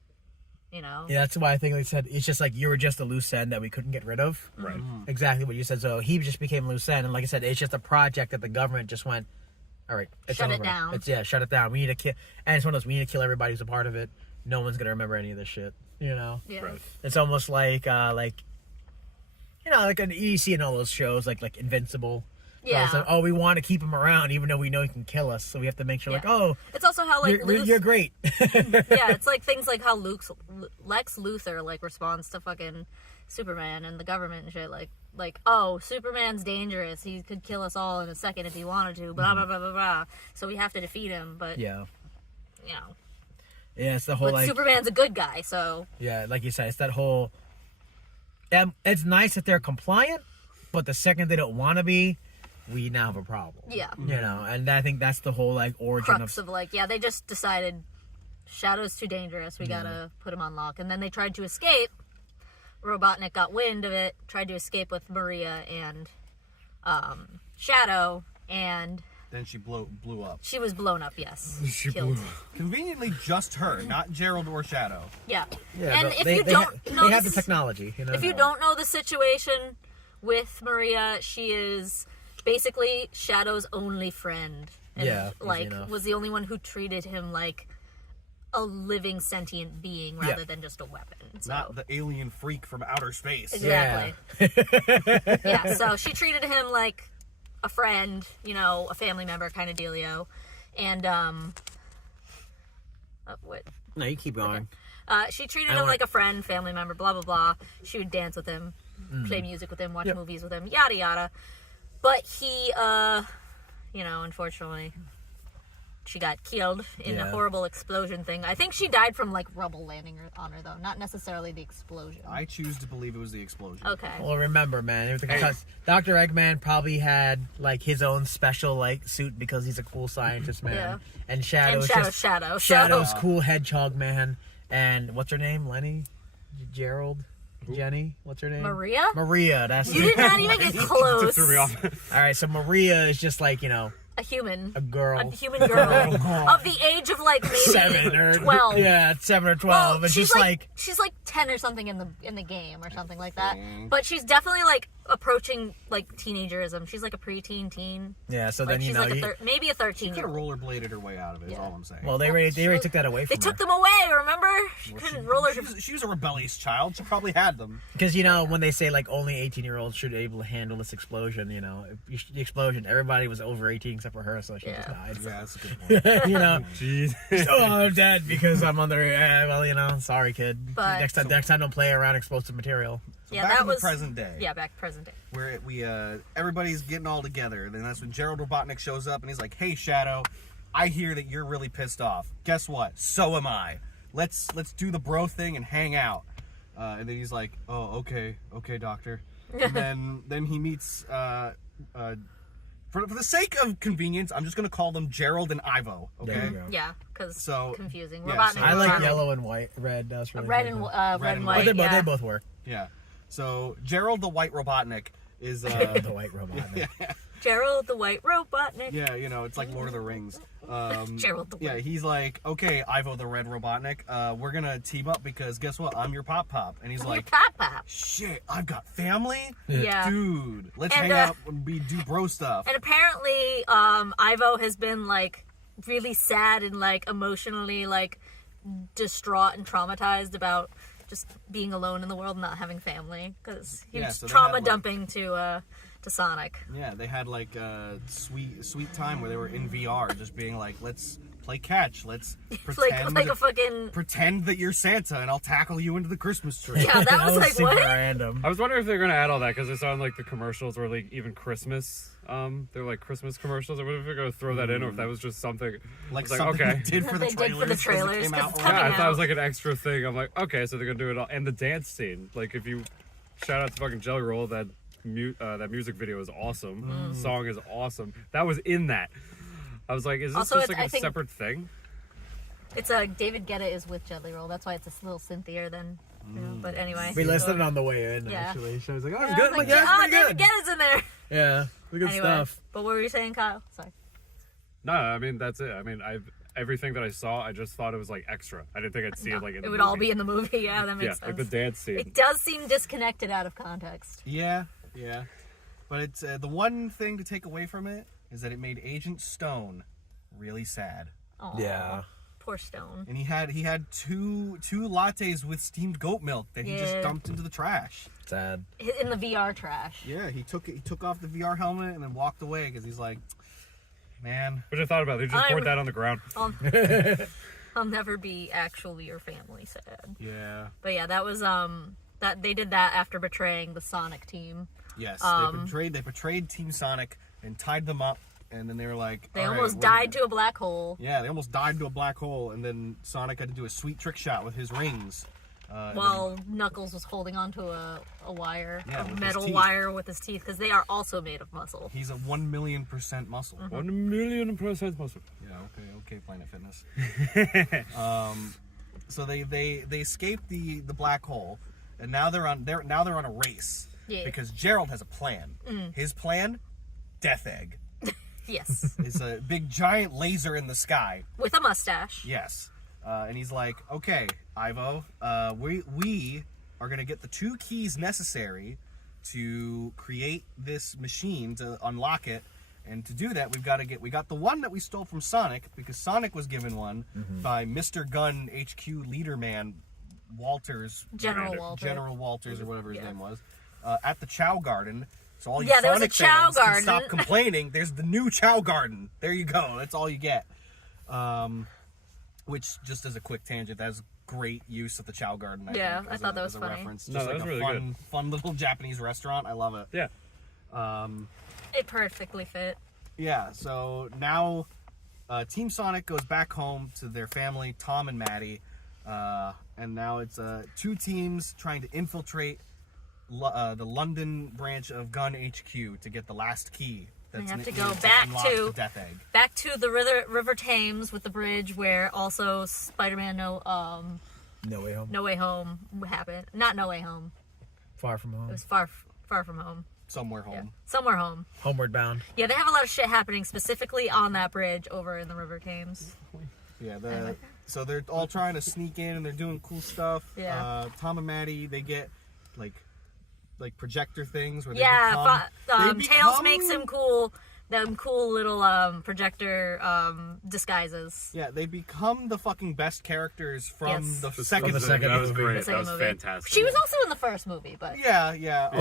you know. yeah, that's why I think they said it's just like you were just a loose end that we couldn't get rid of. Right. Exactly what you said. So he just became loose end, and like I said, it's just a project that the government just went, all right, it's Shut it over. down. Shut it down. We need to kill, and it's one of those we need to kill everybody who's a part of it. No one's gonna remember any of this shit. You know. Yeah. Right. It's almost like you know, like you see in all those shows like Invincible. Yeah. It's like, oh, we want to keep him around even though we know he can kill us, so we have to make sure like, Yeah. oh, It's also how like you're great. yeah, it's like things like how Lex Luthor like responds to fucking Superman and the government and shit. Like oh, Superman's dangerous. He could kill us all in a second if he wanted to. Blah blah blah blah blah. So we have to defeat him. But Yeah. you know, Yeah, it's the whole but like Superman's a good guy. So yeah, like you said, it's that whole. It's nice that they're compliant, but the second they don't want to be, we now have a problem. yeah, You know, and I think that's the whole like origin crux of like they just decided Shadow's too dangerous. We gotta put him on lock. And then they tried to escape. Robotnik got wind of it. Tried to escape with Maria and Shadow, and Then she blew up. she was blown up. Yes, She killed. blew up. Conveniently, just her, not Gerald or Shadow. Yeah. Yeah, and but if they, you they don't ha- know they have the this- technology. You know? if you don't know the situation with Maria, she is basically Shadow's only friend. And Yeah, easy like enough. was the only one who treated him like a living sentient being rather than just a weapon. So. Not the alien freak from outer space. Exactly. Yeah, so she treated him like a friend, you know, a family member kind of dealio. And what? No, you keep going. She treated I him wanna- like a friend, family member, blah blah blah. She would dance with him, play music with him, watch Yep. movies with him, yada yada. But he, you know, unfortunately, she got killed in a Yeah. horrible explosion thing. I think she died from like rubble landing on her, though, not necessarily the explosion. I choose to believe it was the explosion. Okay. Well, remember, man, because Dr. Eggman probably had like his own special like suit because he's a cool scientist, man. Yeah. And Shadow And is Shadow, just Shadow. Shadow's So, cool hedgehog man. And what's her name? Lenny? Gerald? Jenny? What's her name? Maria? Maria. That's You did not even get close. Threw me off. all right. So Maria is just like A human. a girl. A human girl of the age of like maybe 7 or 12. Yeah, 7 or 12. Well, and she's just like she's like 10 or something in the game or something like that. Mm. But she's definitely like approaching like teenagerism. She's like a preteen teen. yeah. So Like then you she's know. like maybe a 13 Could year have old. rollerbladed her way out of it, is Yeah. all I'm saying. well, they already took that away They from took her. them away. Remember? She couldn't roller. She was a rebellious child. She probably had them. Because you know when they say like only 18-year-olds should be able to handle this explosion, you know, the explosion, everybody was over 18 except for her, so she just Yeah. died. Yeah, that's a good point. You know, Jeez. oh, I'm dead because I'm under. Well, you know, sorry, kid. But- next time, don't play around explosive material. So Yeah, back that in the was present day. Yeah, back present day. Where we everybody's getting all together, and then that's when Gerald Robotnik shows up and he's like, "Hey Shadow, I hear that you're really pissed off. Guess what? So am I. Let's do the bro thing and hang out." And then he's like, "Oh, okay, doctor." And then he meets for the sake of convenience, I'm just gonna call them Gerald and Ivo. There Okay. you go. Yeah, because So, confusing. yeah, Robotnik so- I was like charming. yellow and white, red. That's really Red good. and Red red and and white. But yeah. they both work. Yeah. So Gerald the White Robotnik is The white robot. Gerald the White Robotnik. yeah, you know, it's like Lord of the Rings. Gerald the Yeah, White. he's like, "Okay, Ivo the Red Robotnik, we're gonna team up because guess what? I'm your pop, and he's Your like, pop. "Shit, I've got family, Yeah. dude. Let's And, hang out and do bro stuff." And apparently, Ivo has been like really sad and like emotionally like distraught and traumatized about just being alone in the world and not having family because he Yeah, was so they trauma had, like- dumping to Sonic. Yeah, they had like a sweet time where they were in VR, just being like, "Let's play catch. Let's like pretend a fucking pretend that you're Santa, and I'll tackle you into the Christmas tree. yeah. That was like super what? random. I was wondering if they're gonna add all that because I saw in like the commercials or like even Christmas. They're like Christmas commercials. I wonder if they're gonna throw that in or if that was just something. Like It's like, something okay. they did for the They did for the trailers. 'cause it trailers, came 'cause out it's around- coming Yeah, I thought it was out. like an extra thing. I'm like, okay, so they're gonna do it all, and the dance scene. Like, if you shout out to fucking Jelly Roll, that music video is awesome. Song is awesome. That was in that. I was like, is this Also, just it's- like I a think- separate thing? It's David Guetta is with Jelly Roll. That's why it's a little synthier than. You know, but anyway. We listened it on the way in, Yeah. actually. So I was like, oh, it's Yeah, good. I I'm was like, like, yeah, it's oh, pretty David good. Guetta's in there. Yeah, the good Anyway, stuff. but what were you saying, Kyle? Sorry. No, I mean that's it. I mean, everything that I saw, I just thought it was like extra. I didn't think I'd see it like in the It would movie. all be in the movie. Yeah, that yeah, makes like sense. the dance scene. It does seem disconnected out of context. Yeah. But it's the one thing to take away from it is that it made Agent Stone really sad. Aw, Yeah. Poor Stone. And he had two lattes with steamed goat milk that he just Yeah. dumped into the trash. Sad. In the VR trash. Yeah, he took off the VR helmet and then walked away because he's like, man. Which I thought about. They just poured that on the ground. I'll never be actually your family sad. Yeah. But yeah, that was that they did that after betraying the Sonic team. Yes, they betrayed Team Sonic and tied them up, and then they were like, They "All right, almost we're died gonna-" to a black hole. Yeah, they almost died to a black hole, and then Sonic had to do a sweet trick shot with his rings. And While Knuckles was holding onto a wire, Yeah, a with his metal teeth. wire with his teeth, because they are also made of muscle. he's a 1,000,000% muscle. 1,000,000% muscle. Yeah, okay, Planet Fitness. So they escaped the black hole, and now they're on a race. Yeah. Because Gerald has a plan. His plan, Death Egg. Yes, It's a big giant laser in the sky. with a mustache. Yes. And he's like, okay, Ivo, we are going to get the 2 keys necessary to create this machine to unlock it. And to do that, we got the one that we stole from Sonic, because Sonic was given one by Mr. Gunn HQ leader man Walters. General Walter. General Walters or whatever his Yeah. name was. At the Chow Garden. So all you Yeah, there was a Sonic Chow fans can Garden. stop complaining. There's the new Chow Garden. There you go. That's all you get. Which, just as a quick tangent, that's great use of the Chow Garden. Yeah, think, I as thought a- that was as a funny. reference. No, Just that like was a really fun little Japanese restaurant. I love it. Yeah. It perfectly fit. Yeah. So now, Team Sonic goes back home to their family, Tom and Maddie, and now it's 2 teams trying to infiltrate the London branch of Gun HQ to get the last key. They have to needed go back unlock to- the Death Egg. Back to the River Thames with the bridge, where also Spider-Man No Way Home. No Way Home happened. Not No Way Home. Far from It home. was far from home. Somewhere Yeah. home. Somewhere home. Homeward bound. Yeah, they have a lot of shit happening specifically on that bridge over in the River Thames. Yeah, so they're all trying to sneak in and they're doing cool stuff. Yeah. Tom and Maddie, they get like projector things where they Yeah, become, Tails makes them cool little projector disguises. Yeah, they become the fucking best characters from Yes. the From second the second that was movie. great. The That second was movie. fantastic. She was also in the first movie, but Yeah.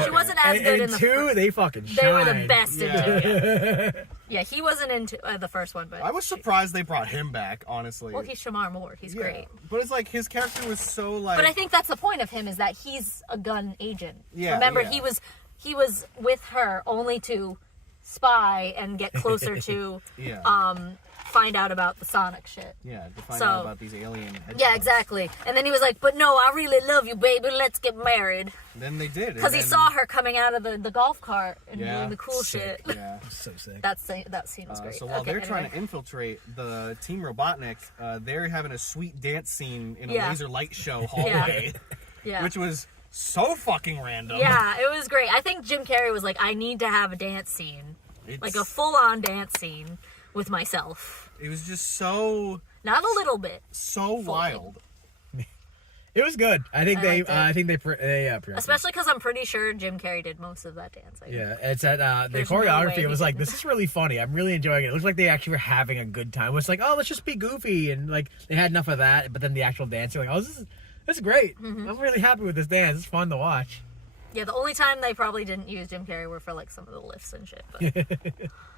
she wasn't as good in And the 2, they fucking They shine. were the best Yeah. in 2. Yeah. Yeah, he wasn't into the first one, but I was surprised they brought him back, honestly. well, he's Shamar Moore. He's Yeah. great. But it's like his character was so like. But I think that's the point of him, is that he's a gun agent. Yeah, Remember, yeah. he was with her only to spy and get closer to Yeah. find out about the Sonic shit. Yeah, to find So- out about these alien hedgehogs. Yeah, exactly. And then he was like, "But no, I really love you, baby. Let's get married." Then they did. Because he saw her coming out of the golf cart and Yeah. doing the cool Sick. shit. Yeah. So sick. That scene was great. So while Okay, they're trying anyway. to infiltrate the Team Robotnik, they're having a sweet dance scene in a Yeah. laser light show hallway, yeah. which was so fucking random. Yeah, it was great. I think Jim Carrey was like, "I need to have a dance scene, It's- like a full-on dance scene with myself, It was just so not a little bit." wild. It was good. I think I they. liked it. I think they. Preempted. Especially because I'm pretty sure Jim Carrey did most of that dancing. Yeah, it's at the There's no way choreography. It was he like, did. this is really funny. I'm really enjoying it. It looks like they actually were having a good time. It was like, oh, let's just be goofy, and like they had enough of that. But then the actual dancing, like, oh, this is great. Mm-hmm. I'm really happy with this dance. It's fun to watch. Yeah, the only time they probably didn't use Jim Carrey were for like some of the lifts and shit. But,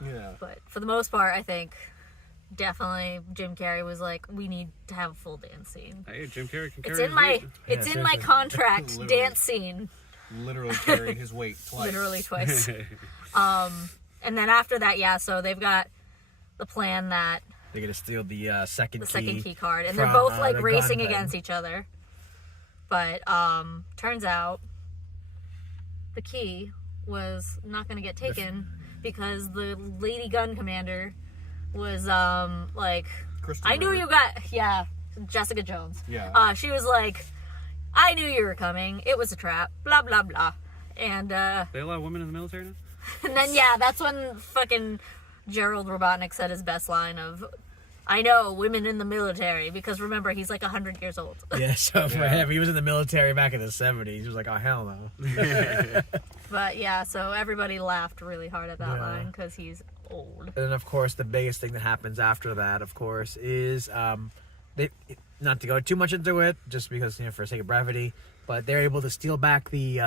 Yeah. but for the most part, I think definitely Jim Carrey was like, we need to have a full dance scene. Hey, Jim Carrey can carry It's in his my weight. it's Yeah, in my seriously. contract Literally. dance scene. Literally carried his weight twice. Literally twice. And then after that, yeah, so they've got the plan that They're gonna steal the second key card, and they're from, both like the racing gun thing. against each other. But turns out the key was not going to get taken because the lady gun commander was like, Kristen I knew Ritter. you got Jessica Jones. Yeah. She was like, I knew you were coming. It was a trap. Blah blah blah. And They allow women in the military now? and then yeah, that's when fucking Gerald Robotnik said his best line of, I know women in the military, because remember he's like 100 years old. Yeah, so for Yeah. him, he was in the military back in the 70s. He was like, oh, hell no. But yeah, so everybody laughed really hard at that Yeah. line because he's old. And then, of course, the biggest thing that happens after that, of course, is they, not to go too much into it, just because, for sake of brevity, but they're able to steal back the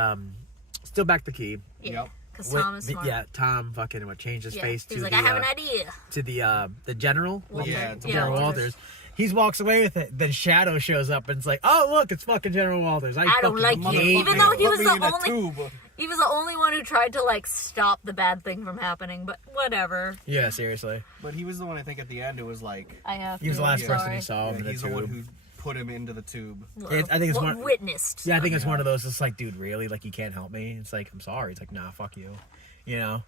key. Yeah, Yep. because Tom is smart. Yeah, Tom fucking changed his Yeah. face He's to like, the I have an idea. to the general. Walter. Yeah, to General Walters. Walters. He walks away with it. Then Shadow shows up and it's like, oh look, it's fucking General Walters. I don't fucking like you. hate Even though he was Put me in the a only, tube. he was the only one who tried to like stop the bad thing from happening. But whatever. Yeah, seriously. But he was the one, I think, at the end who was like, I have. He was the feelings, last person sorry. he saw yeah, in the he's the one tube. who put him into the tube. I think it's Well, one. witnessed. Yeah, I think it's one of those. It's like, dude, really? Like, you can't help me? It's like, I'm sorry. It's like, nah, fuck you. Yeah.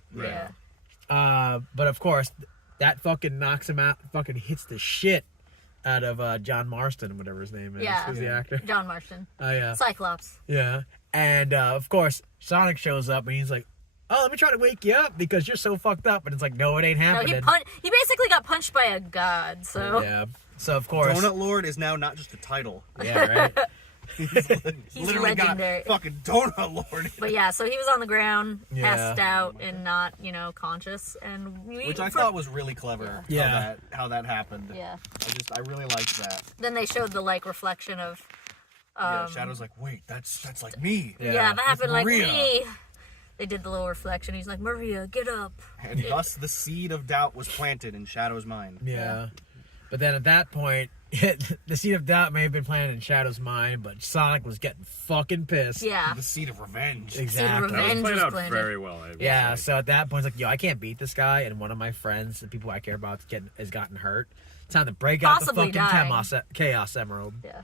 But of course, that fucking knocks him out. Fucking hits the shit out of John Marston, whatever his name is. Yeah. Who's the actor? John Marston. Oh yeah. Cyclops. Yeah. And of course, Sonic shows up and he's like, oh, let me try to wake you up because you're so fucked up. And it's like, no, it ain't No, happening. he basically got punched by a god. So Yeah. So of course. Donut Lord is now not just a title. Yeah, right. he's Literally legendary. got fucking Donut Lord. But yeah, so he was on the ground, Yeah. passed out, and not, conscious. And Which I thought was really clever. Yeah. How that happened. Yeah. I really liked that. Then they showed the like reflection of. Yeah, Shadow's like, wait, that's like me. Yeah. Yeah, that happened like Maria. me. They did the little reflection. He's like, Maria, get up. And thus the seed of doubt was planted in Shadow's mind. Yeah. But then at that point, the seed of doubt may have been planted in Shadow's mind, but Sonic was getting fucking pissed. Yeah. The seed of revenge. Exactly. That was Revenge played was out planted. very well. I would Yeah, say. so at that point, it's like, yo, I can't beat this guy, and one of my friends, the people I care about, has gotten hurt. It's time to break out the Possibly fucking dying. Chaos Emerald. Yeah.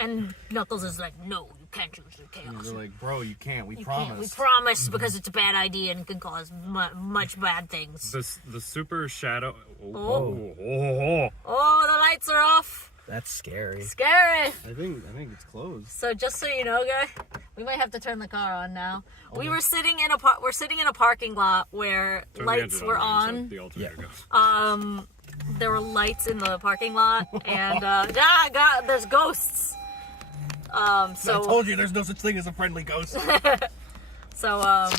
And Knuckles is like, no, you can't use the chaos. They're like, bro, you can't. We You promise. can't. We promise because it's a bad idea and can cause much bad things. The super shadow. Oh, the lights are off. That's scary. Scary. I think it's closed. So just so you know, guys, we might have to turn the car on now. We were sitting in we're sitting in a parking lot where Turn the lights engine were on. on. The alternator Yeah. goes. There were lights in the parking lot, and God, there's ghosts. I So told you there's no such thing as a friendly ghost. so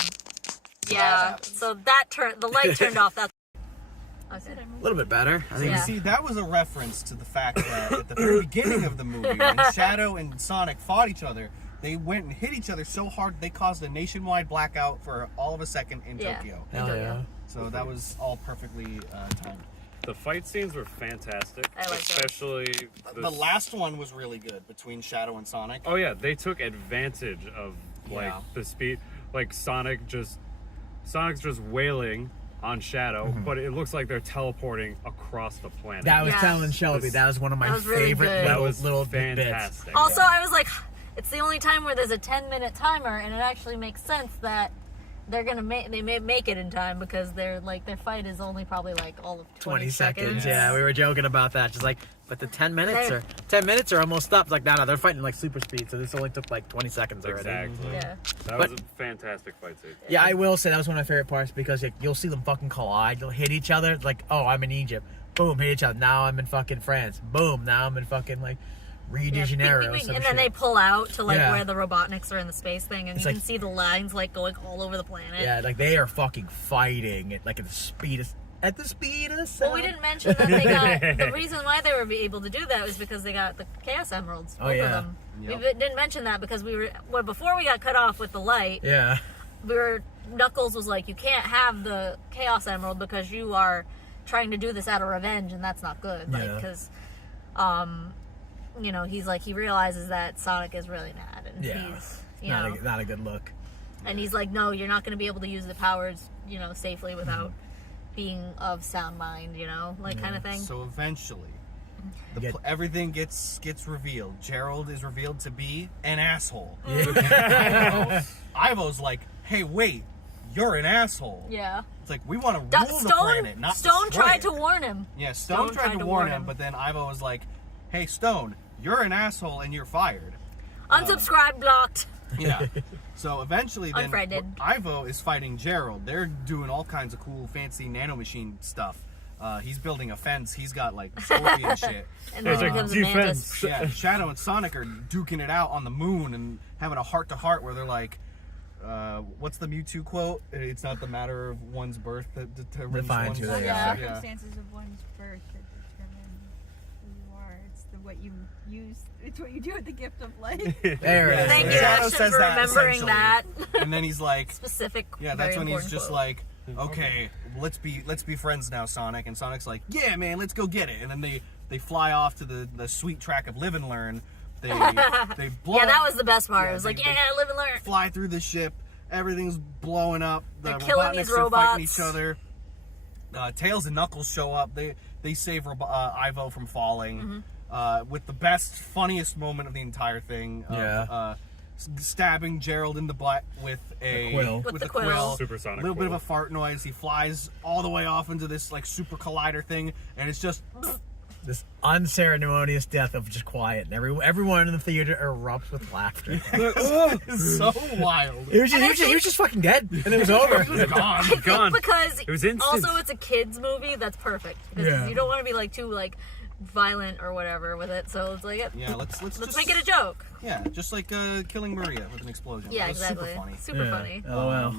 yeah. So the light turned off. That's okay. A little bit better. I think. Yeah. See, that was a reference to the fact that at the very beginning of the movie, when Shadow and Sonic fought each other, they went and hit each other so hard they caused a nationwide blackout for all of a second in Yeah. Tokyo. Hell yeah. So that was all perfectly timed. The fight scenes were fantastic, I like that. especially The last one was really good between Shadow and Sonic. Oh yeah, they took advantage of like Yeah. the speed. Like Sonic's just wailing on Shadow, but it looks like they're teleporting across the planet. That was Yeah. telling Shelby. That was one of my That was really favorite good. That was little bits. fantastic. Also, I was like, it's the only time where there's a 10-minute timer, and it actually makes sense that they may make it in time because their fight is only probably like all of 20 seconds. seconds. Yeah, we were joking about that. Just like, but the 10 minutes are almost up. Like, no, they're fighting like super speed, so this only took like 20 seconds already. Exactly. Yeah. That But- was a fantastic fight scene. Yeah, I will say that was one of my favorite parts because you'll see them fucking collide. They'll hit each other. Like, oh, I'm in Egypt. Boom, hit each other. Now I'm in fucking France. Boom, now I'm in fucking like Rio de Yeah, Janeiro. bing, bing, some bing. And then shit. they pull out to Yeah. where the Robotniks are in the space thing, and It's you like- can see the lines like going all over the planet. Yeah, like they are fucking fighting at like at the speed of Well, sound. we didn't mention that they got the reason why they were able to do that was because they got the Chaos Emeralds. Oh, Both yeah. of them. Yep. We didn't mention that because before we got cut off with the light, Yeah. Knuckles was like, you can't have the Chaos Emerald because you are trying to do this out of revenge, and that's not good. Like, Yeah. because, you know, he's like, he realizes that Sonic is really mad, and Yeah. he's, you know, Not a good look. and he's like, no, you're not going to be able to use the powers, you know, safely without being of sound mind, you know, like kind of thing. So eventually, Get- everything gets revealed. Gerald is revealed to be an asshole. Ivo's like, hey, wait, you're an asshole. Yeah. It's like, we want to rule the planet, not Stone destroy tried it. to warn him. Yeah, Stone tried to warn him, but then Ivo was like, hey, Stone, you're an asshole and you're fired. Unsubscribe, blocked. Yeah. So eventually, then Unfriended. Ivo is fighting Gerald. They're doing all kinds of cool, fancy nanomachine stuff. He's building a fence. He's got like scorpion shit. And then It's he like becomes a defense. mantis. Yeah, Shadow and Sonic are duking it out on the moon and having a heart-to-heart where they're like, what's the Mewtwo quote? It's not the matter of one's birth that determines Defines one's who Well, they the are. circumstances of one's birth that determine who you are. It's what you use. It's what you do with the gift of life. There it is. Thank you, Shadow Ashton, says for that, remembering essentially. that And then he's like, specific. yeah, very that's when he's important just quote. like, okay, let's be friends now, Sonic. And Sonic's like, yeah, man, let's go get it. And then they fly off to the sweet track of Live and Learn. They blow. Yeah, that was the best part. Yeah, it was like, they- yeah, live and learn. fly through the ship. Everything's blowing up. The They're killing Robotniks these are fighting robots. each other. Tails and Knuckles show up. They save Ivo from falling. With the best, funniest moment of the entire thing. Of, Yeah. stabbing Gerald in the butt with a quill. With the a quill. Supersonic A little bit of quill. a fart noise. He flies all the way off into this like super collider thing, and it's just This unceremonious death of just quiet, and everyone in the theater erupts with laughter. it's so wild. He was just fucking dead, and it was over. Gone. Gone. Because It was instant. also it's a kids movie. That's perfect. Because Yeah. you don't want to be like too like violent or whatever with it. So it's like, Yeah, let's let's just make it a joke. Yeah, just like killing Maria with an explosion. Yeah, That was exactly. Super funny. Super Yeah. funny. LOL.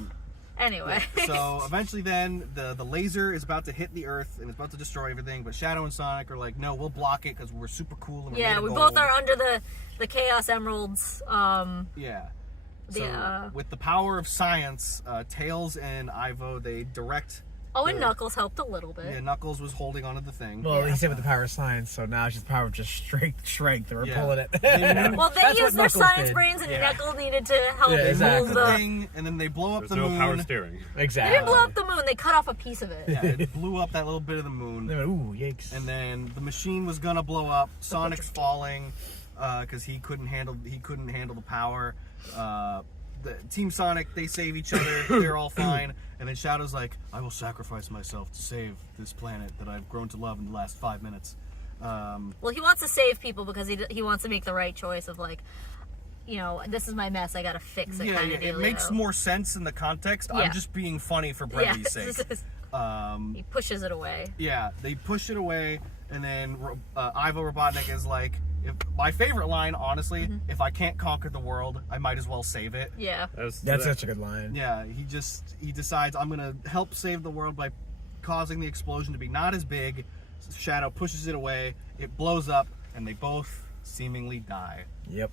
Anyway. So eventually, then the laser is about to hit the Earth and it's about to destroy everything. But Shadow and Sonic are like, no, we'll block it because we're super cool. And we're made Yeah, of we gold. both are under the Chaos Emeralds. Yeah. So Yeah. with the power of science, Tails and Ivo they direct. Oh, and Knuckles helped a little bit. Yeah, Knuckles was holding onto the thing. Well, he said with the power of science, so now it's just the power of just strength. We're Yeah. pulling it. Well, they That's what used their Knuckles science did. brains, and Yeah. Knuckles needed to help Yeah, They exactly. move move the the. thing, and then they blow up There's the no moon. power steering. Exactly. They didn't blow up the moon. They cut off a piece of it. Yeah, it blew up that little bit of the moon. They went, ooh, yikes. And then the machine was gonna blow up. Sonic's falling because he couldn't handle the power. The Team Sonic, they save each other. They're all fine. And then Shadow's like, I will sacrifice myself to save this planet that I've grown to love in the last 5 minutes. Well, he wants to save people because he wants to make the right choice of like, you know, this is my mess. I gotta fix it. Yeah, kind yeah, of deal. it makes you know? more sense in the context. Yeah. I'm just being funny for Yeah. brevity's sake. He pushes it away. Yeah, they push it away, and then Ivo Robotnik is like, my favorite line, honestly, if I can't conquer the world, I might as well save it. Yeah. That's such a good line. Yeah, he decides, I'm gonna help save the world by causing the explosion to be not as big. Shadow pushes it away, it blows up, and they both seemingly die. Yep.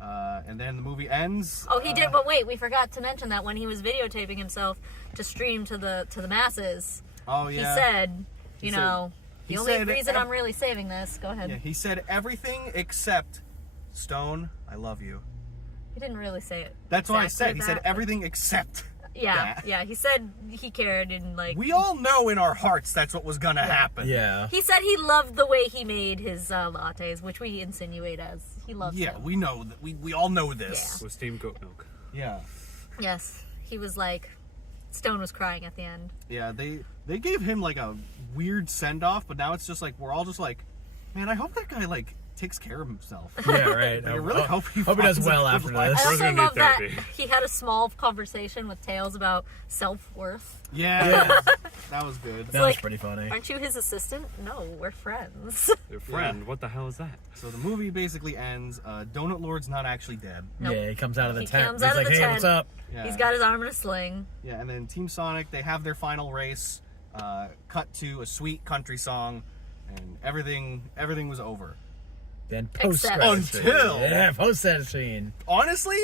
And then the movie ends. Oh, he did. But wait, we forgot to mention that when he was videotaping himself to stream to the masses, Oh yeah. he said, you said- know, he the only said reason I'm really saving this. Go ahead. Yeah, he said everything except Stone, I love you. He didn't really say it. That's what I exactly said. He said that, everything except. but- Yeah, that. yeah. He said he cared and like. We all know in our hearts that's what was gonna happen. Yeah. He said he loved the way he made his lattes, which we insinuate as he loves Yeah, them. we know that. We all know this. With steamed goat milk. Yeah. Yes, he was like. Stone was crying at the end. Yeah, they gave him like a weird send off, but now it's just like we're all just like, man, I hope that guy like takes care of himself. Yeah, right. I really hope he does finds a well good after life. this. I Bro's also gonna need love that therapy. he had a small conversation with Tails about self-worth. Yeah, that was good. That was like- pretty funny. Aren't you his assistant? No, we're friends. Your friend, what the hell is that? So the movie basically ends. Donut Lord's not actually dead. Nope. Yeah, he comes out of the He tent. comes He's out of like, the hey, tent. what's up? Yeah. He's got his arm in a sling. Yeah, and then Team Sonic, they have their final race. Cut to a sweet country song, and everything was over. Then post Except- Until- yeah, post credit scene. Honestly,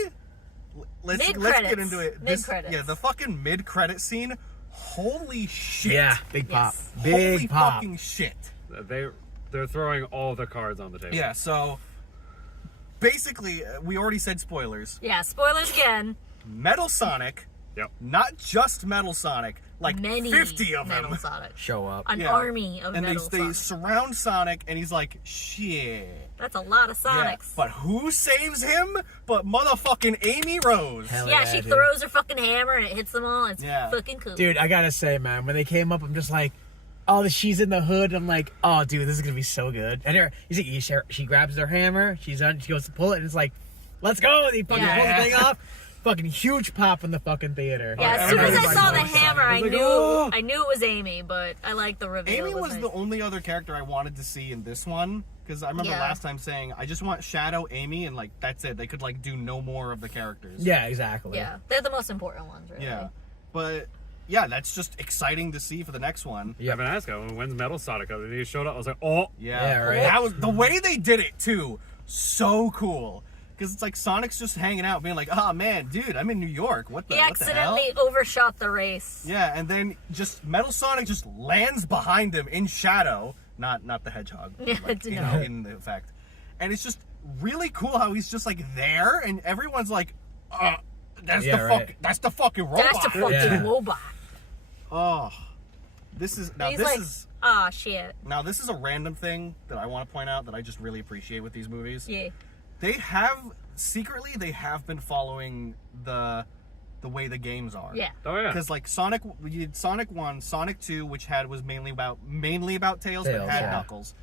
let's get Mid-credits. into it. Mid-credits. Yeah, the fucking mid-credit scene. Holy shit. Yeah, big pop. Yes. Big Holy pop. fucking shit. They're throwing all the cards on the table. Yeah, so basically, we already said spoilers. Yeah, spoilers again. Metal Sonic, Yep. not just Metal Sonic, like Many 50 of Metal them. Sonic. Show up. An Yeah. army of And Metal they Sonic. surround Sonic, and he's like, shit. That's a lot of Yeah, Sonics. but who saves him but motherfucking Amy Rose? Hell Yeah, she dude. throws her fucking hammer and it hits them all. It's Yeah. fucking cool. Dude, I gotta say, man, when they came up, I'm just like, oh, she's in the hood. I'm like, oh, dude, this is gonna be so good. And she grabs her hammer. She goes to pull it, and it's like, let's go. And he fucking Yeah. pulls the thing off. Fucking huge pop in the fucking theater. Yeah, as soon as I Everybody's saw like, the hammer, I like, knew "Oh." I knew it was Amy, but I liked the reveal. Amy It was nice. the only other character I wanted to see in this one, because I remember Yeah. last time saying, I just want Shadow, Amy, and like, that's it. They could like do no more of the characters. Yeah, exactly. Yeah, they're the most important ones, really. Yeah. But yeah, that's just exciting to see for the next one. Yeah, I've been asking, when's Metal Sonic up? And he showed up, I was like, oh. Yeah, right. That was the way they did it too. So cool. Because it's like Sonic's just hanging out, being like, "Oh man, dude, I'm in New York. What the? He what the hell?" accidentally overshot the race. Yeah, and then just Metal Sonic just lands behind him in shadow, not the hedgehog, Yeah, like, you no. know, in the effect. And it's just really cool how he's just like there, and everyone's like, "That's Yeah, the right. that's the fucking robot." That's a fucking Yeah. robot. Oh, this is now He's this like, is ah, shit. now this is a random thing that I want to point out that I just really appreciate with these movies. Yeah. They have been following the way the games are. Yeah. Oh, yeah. Because like Sonic, we did Sonic 1, Sonic 2, which was mainly about Tails, but Tails, had yeah. Knuckles.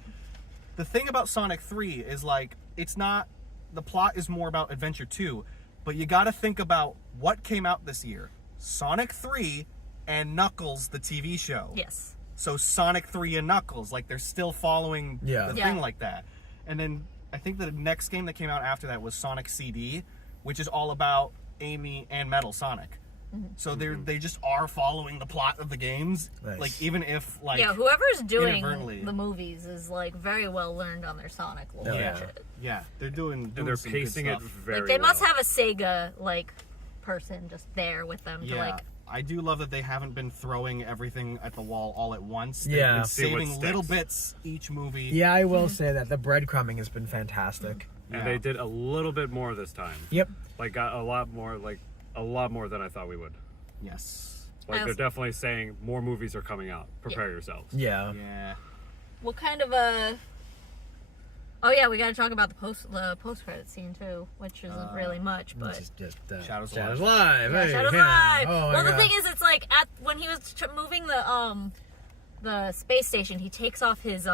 The thing about Sonic 3 is like it's not, the plot is more about Adventure 2, but you got to think about what came out this year: Sonic 3 and Knuckles, the TV show. Yes. So Sonic 3 and Knuckles, like they're still following Yeah. the Yeah. thing like that. And then I think the next game that came out after that was Sonic CD, which is all about Amy and Metal Sonic. So they just are following the plot of the games, Nice. like even if like Yeah, whoever's doing inadvertently. the movies is like very well learned on their Sonic lore. Yeah. and shit. yeah, they're doing And they're some good pacing it stuff. very Like they must well. have a Sega like person just there with them to Yeah, like. I do love that they haven't been throwing everything at the wall all at once. They've Yeah. been See what saving little sticks. bits each movie. Yeah, I will say that the breadcrumbing has been fantastic. And Yeah. they did a little bit more this time. Yep. Like, got a lot more than I thought we would. Yes. Like, I they're also- definitely saying more movies are coming out. Prepare yourselves. Yeah. Yeah. What kind of a? Oh yeah, we got to talk about the post credit scene too, which isn't really much, but Just Shadows Shadows Live. Live. yeah, Hey, Shadow's yeah. Live. Oh, my Well, the God. thing is, it's like when he was moving the space station, he takes off his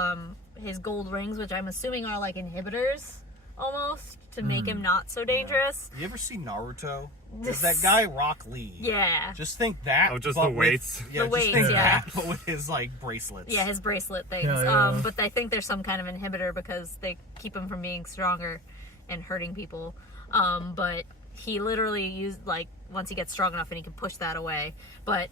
gold rings, which I'm assuming are like inhibitors almost to make him not so dangerous. You ever see Naruto? There's that guy Rock Lee. Yeah. Just think that. Oh, just but the with- weights? Yeah, The just think weights, yeah. that, but with his like bracelets. Yeah, his bracelet things. Yeah, yeah. But I think there's some kind of inhibitor because they keep him from being stronger and hurting people. But he literally used, like, once he gets strong enough and he can push that away. But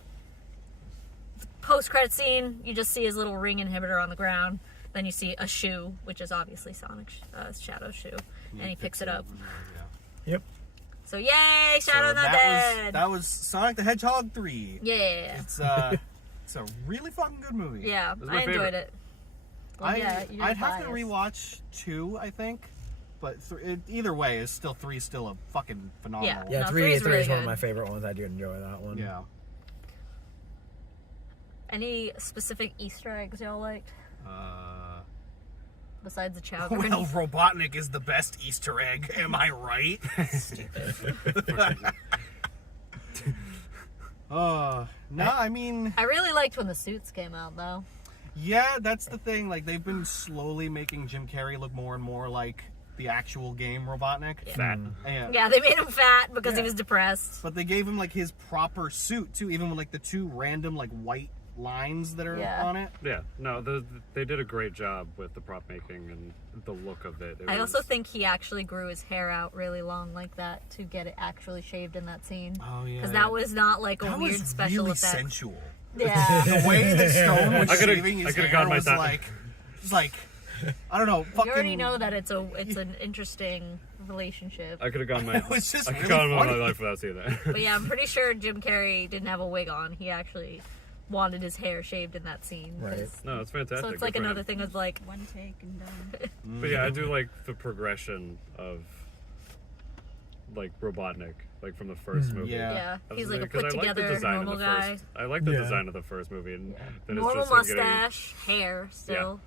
post-credit scene, you just see his little ring inhibitor on the ground. Then you see a shoe, which is obviously Sonic's Shadow's shoe. And he picks it up. Yep. So yay, Shadow's not dead! That was Sonic the Hedgehog 3. Yeah. It's it's a really fucking good movie. Yeah, was my I enjoyed favorite. it. Well, yeah, you're I'd have to biased. rewatch 2, I think. But either way, is still 3 is still a fucking phenomenal. Yeah, No, three three's is really one of good. my favorite ones. I do enjoy that one. Yeah. Any specific Easter eggs y'all liked? Besides the chow Well, grenade? Robotnik is the best Easter egg. Am I right? No, I mean, I really liked when the suits came out, though. yeah, that's the thing. Like, they've been slowly making Jim Carrey look more and more like the actual game Robotnik. Fat. Yeah. Yeah, they made him fat because he Yeah. was depressed. But they gave him like his proper suit too, even with like the 2 random like white lines that are Yeah. on it. Yeah, no, they did a great job with the prop making and the look of it. I also think he actually grew his hair out really long like that to get it actually shaved in that scene. Oh yeah. Because that was not like a that weird was special really effect. sensual. Yeah. The way that Stone was I could've- shaving I his could've hair gotten my was time. like, it was like, I don't know. Fucking, You already know that it's an interesting relationship. I could have gone my It was just I could really have gone my funny. life without seeing that. But yeah, I'm pretty sure Jim Carrey didn't have a wig on. He actually wanted his hair shaved in that scene. Right. No, it's fantastic. So it's Good like for him. another thing of like, One take and done. But yeah, I do like the progression of like Robotnik, like from the first movie. Yeah. yeah, I was he's like a because put I like the together design normal of the guy. first. I like the Yeah. design of the first movie, and then Normal it's just him getting- mustache, hair still.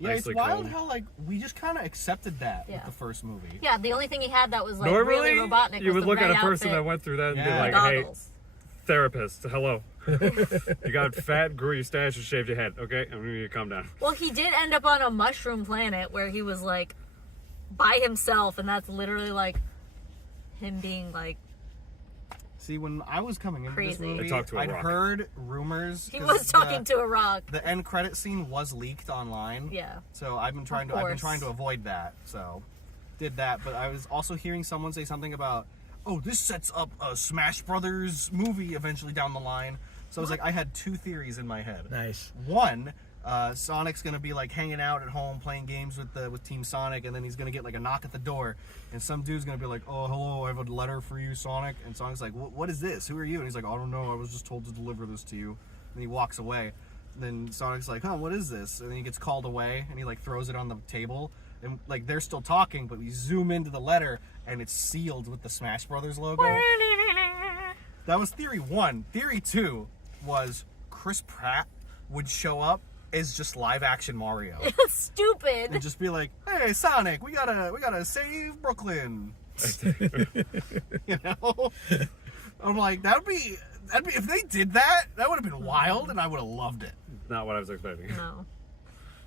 Yeah, it's nicely wild combed. how like we just kind of accepted that Yeah. with the first movie. Yeah, the only thing he had that was like Normally, really Robotnik. you was would the look at red a person outfit, that went through that and be Yeah. like, "Hey, goggles. therapist, hello. You got fat, grew your stash, and shaved your head. Okay, I'm gonna need you to calm down." Well, he did end up on a mushroom planet where he was like by himself, and that's literally like him being like See, when I was coming into this Crazy. movie, They talked to a I'd rock. heard rumors. he 'cause was talking to a rock. The end credit scene was leaked online. Yeah. So I've been trying course. to avoid that. So did that, but I was also hearing someone say something about, "Oh, this sets up a Smash Brothers movie eventually down the line." So I was like, I had two theories in my head. Nice. One, Sonic's gonna be like hanging out at home playing games with Team Sonic, and then he's gonna get like a knock at the door, and some dude's gonna be like, "Oh, hello, I have a letter for you, Sonic." And Sonic's like, "What is this? Who are you?" And he's like, "I don't know. I was just told to deliver this to you." And he walks away. And then Sonic's like, "Huh, what is this?" And then he gets called away, and he like throws it on the table, and like they're still talking, but we zoom into the letter, and it's sealed with the Smash Brothers logo. That was theory one. Theory two was Chris Pratt would show up as just live action Mario Stupid. and just be like, "Hey, Sonic, we gotta save Brooklyn." You know, I'm like, that'd be if they did that, that would have been wild, and I would have loved it. Not what I was expecting. No.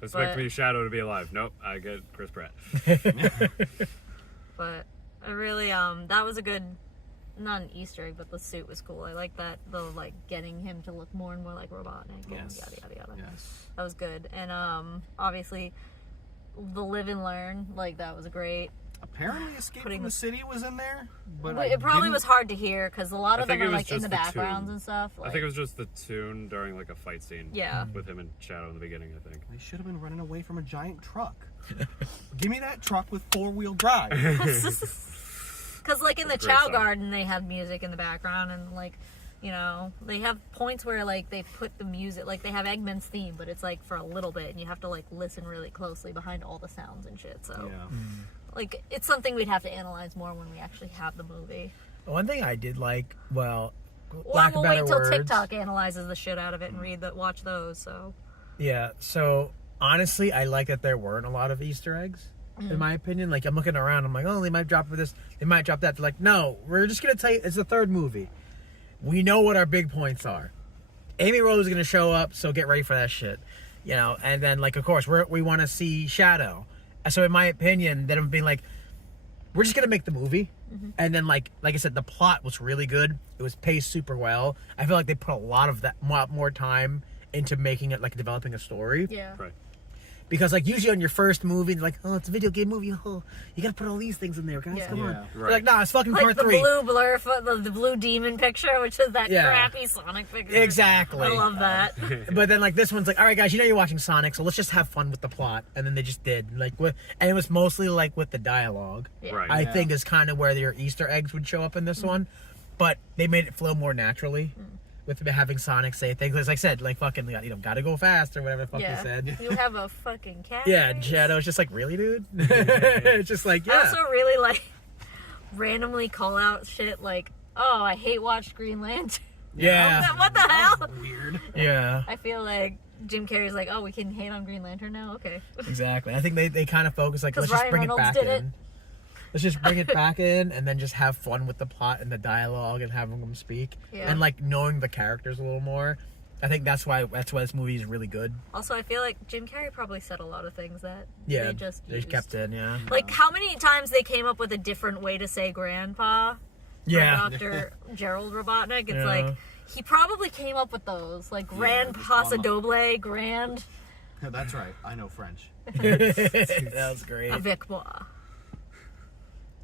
Expect But- me Shadow to be alive. Nope, I get Chris Pratt. But I really that was a good, not an Easter egg, but the suit was cool. I like that, the like getting him to look more and more like Robotnik and Yes. yada yada yada. Yes. That was good. And obviously the live and learn, like that was great. Apparently, Escape Putting from the the- City was in there, but It probably didn't- was hard to hear because a lot I of them think it are was like in just the the backgrounds tune. and stuff. I Like, think it was just the tune during like a fight scene. Yeah. With him and Shadow in the beginning, I think. They should have been running away from a giant truck. Give me that truck with 4-wheel drive. because like in the Great Chow song. Garden they have music in the background, and like, you know, they have points where like they put the music, like they have Eggman's theme, but it's like for a little bit and you have to like listen really closely behind all the sounds and shit. So Yeah. like it's something we'd have to analyze more when we actually have the movie. One thing I did like, well, Or lack we'll of wait better till words. TikTok analyzes the shit out of it and watch those. So Yeah, so honestly, I like that there weren't a lot of Easter eggs, in my opinion. Like, I'm looking around, I'm like, oh, they might drop for this, they might drop that. They're like, no, we're just going to tell you, it's the third movie. We know what our big points are. Amy Rose is going to show up, so get ready for that shit. You know, and then, like, of course, we want to see Shadow. So, in my opinion, them being like, we're just going to make the movie. And then, like I said, the plot was really good. It was paced super well. I feel like they put a lot of that, more time into making it, like, developing a story. yeah. Right. Because, like, usually on your first movie, they're like, oh, it's a video game movie. Oh, you gotta put all these things in there, guys. Yeah. Come on. Yeah. They're like, nah, it's fucking Like part the 3. blue blur, the blue demon picture, which is that Yeah. crappy Sonic picture. Exactly. I love that. But then, like, this one's like, all right, guys, you know you're watching Sonic, so let's just have fun with the plot. And then they just did. Like, and it was mostly, like, with the dialogue. Yeah. Right. I Yeah. think is kind of where your Easter eggs would show up in this one. But they made it flow more naturally. With having Sonic say things, like I said, like fucking, you know, gotta go fast or whatever the fuck Yeah. he said. You have a fucking cat. Yeah, face? Shadow's just like, really, dude? It's just like, I yeah. also really like randomly call out shit like, oh, I hate watched Green Lantern. Yeah. What the hell? Weird. Yeah, I feel like Jim Carrey's like, oh, we can hate on Green Lantern now? Okay. exactly. I think they kind of focus like, 'Cause let's just Ryan bring Reynolds it back did in. it. Let's just bring it back in and then just have fun with the plot and the dialogue and having them speak. Yeah. And like knowing the characters a little more. I think that's why this movie is really good. Also, I feel like Jim Carrey probably said a lot of things that Yeah, they just used. kept in, yeah. Like, how many times they came up with a different way to say grandpa? Yeah. Dr. Gerald Robotnik. It's Yeah. like, he probably came up with those. Like, Grand just Pasa on the- Doble, Grand That's right. I know French. That was great. avec moi.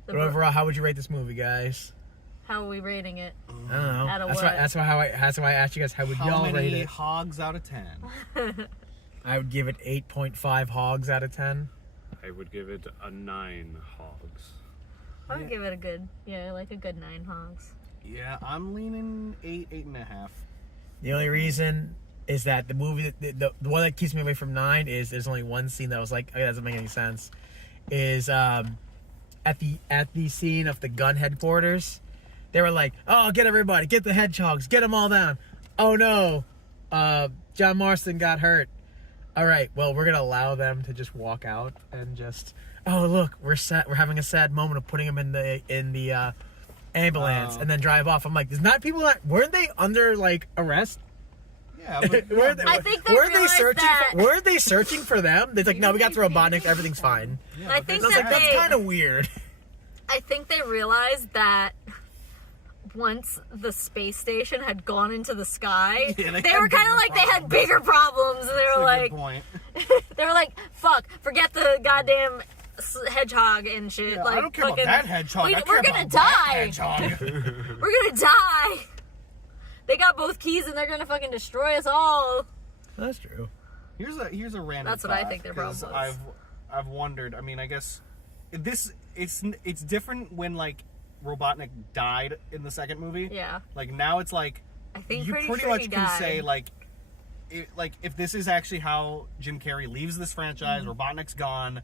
But overall, how would you rate this movie, guys? How are we rating it? I don't know. Out of That's what? why I asked you guys how would How y'all rate many it? hogs out of 10? I would give it 8.5 hogs out of 10. I would give it a 9 hogs. I would give it a good, like a good 9 hogs. Yeah, I'm leaning 8.5. The only reason is that the movie, the one that keeps me away from 9 is there's only one scene that was like, okay, that doesn't make any sense. Is at the scene of the gun headquarters, they were like, oh, get everybody, get the hedgehogs, get them all down. Oh no, John Marston got hurt. All right, well, we're gonna allow them to just walk out and just, oh look, we're having a sad moment of putting him in the ambulance and then drive off. I'm like, there's not people that weren't they under like arrest? Yeah, but I think they realized that. Weren't they searching for them? They're like, no, we got the Robotnik, everything's fine. yeah, I but think I was that like, that's they, kind of weird. I think they realized that once the space station had gone into the sky, Yeah, they they had were kind bigger of like they had bigger problems. And they That's were a like, good point. they were like, fuck, forget the goddamn hedgehog and shit. Yeah, like, I don't care about fucking- that hedgehog. I care we're gonna about that die. hedgehog. We're gonna die. They got both keys and they're gonna fucking destroy us all. That's true. Here's a random. That's what I thought, think their problem 'cause was. I've wondered. I mean, I guess it's different when like Robotnik died in the second movie. Yeah, Like now it's like I think you pretty pretty sure much he can died. say like if this is actually how Jim Carrey leaves this franchise, Mm-hmm. Robotnik's gone,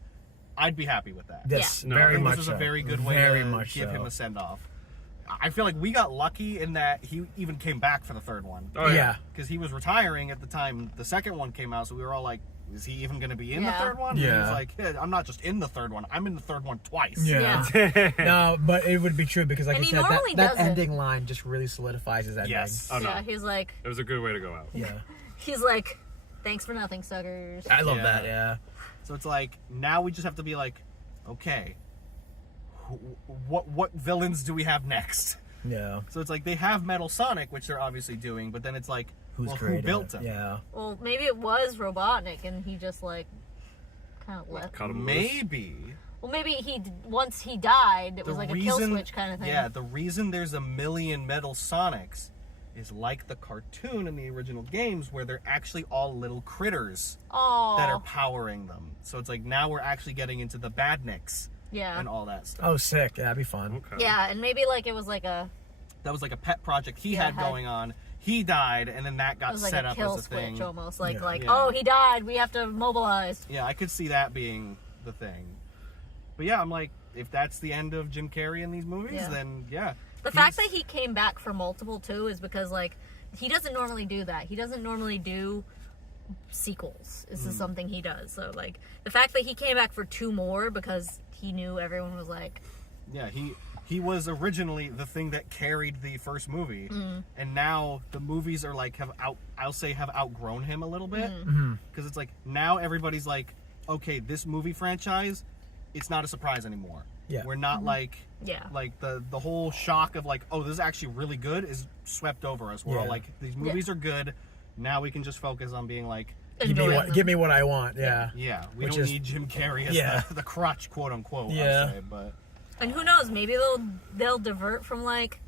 I'd be happy with that. Yes, No, I very think much this was so. a very good way Very to much give so. him a send off. I feel like we got lucky in that he even came back for the third one. Oh, yeah. Because he was retiring at the time the second one came out, so we were all like, is he even going to be in Yeah. the third one? Yeah. And he's like, yeah, I'm not just in the third one, I'm in the third one twice. Yeah. No, but it would be true because, like And I he said, normally that doesn't. ending line just really solidifies his ending. Yes. Oh, no. yeah. He's like, It was a good way to go out. Yeah. he's like, thanks for nothing, suckers. I love Yeah. that. Yeah. So it's like, now we just have to be like, okay, what villains do we have next? Yeah. So it's like, they have Metal Sonic, which they're obviously doing, but then it's like, Who's well, who created built it? him? Yeah. Well, maybe it was Robotnik, and he just like kind of left. Cut him loose. Maybe. Well, maybe once he died, it was The like a kill reason- switch kind of thing. Yeah, the reason there's a million Metal Sonics is like the cartoon in the original games where they're actually all little critters Oh. that are powering them. So it's like now we're actually getting into the badniks Yeah. and all that stuff. Oh, sick. Yeah, that'd be fun. Okay. Yeah, and maybe like it was like a That was like a pet project he Yeah, had going on. He died, and then that it got was like set a up kill as a thing. switch almost. Like Yeah. like Yeah. oh, he died. We have to mobilize. Yeah, I could see that being the thing. But yeah, I'm like, if that's the end of Jim Carrey in these movies, Yeah. then yeah. The fact that he came back for multiple too is because like he doesn't normally do that. He doesn't normally do sequels. This is something he does. So like the fact that he came back for 2 more because he knew everyone was like, Yeah, he was originally the thing that carried the first movie, and now the movies are like have outgrown him a little bit because it's like now everybody's like, okay, this movie franchise, it's not a surprise anymore. Yeah. We're not like yeah. like the whole shock of like, oh, this is actually really good is swept over us. We're all Yeah. like, these movies are good. Now we can just focus on being like, Enjoy Give me what I want. Yeah. yeah, we Which don't is- need Jim Carrey as Yeah. the crutch, quote unquote. Yeah. I'd say, but. And who knows, maybe they'll divert from like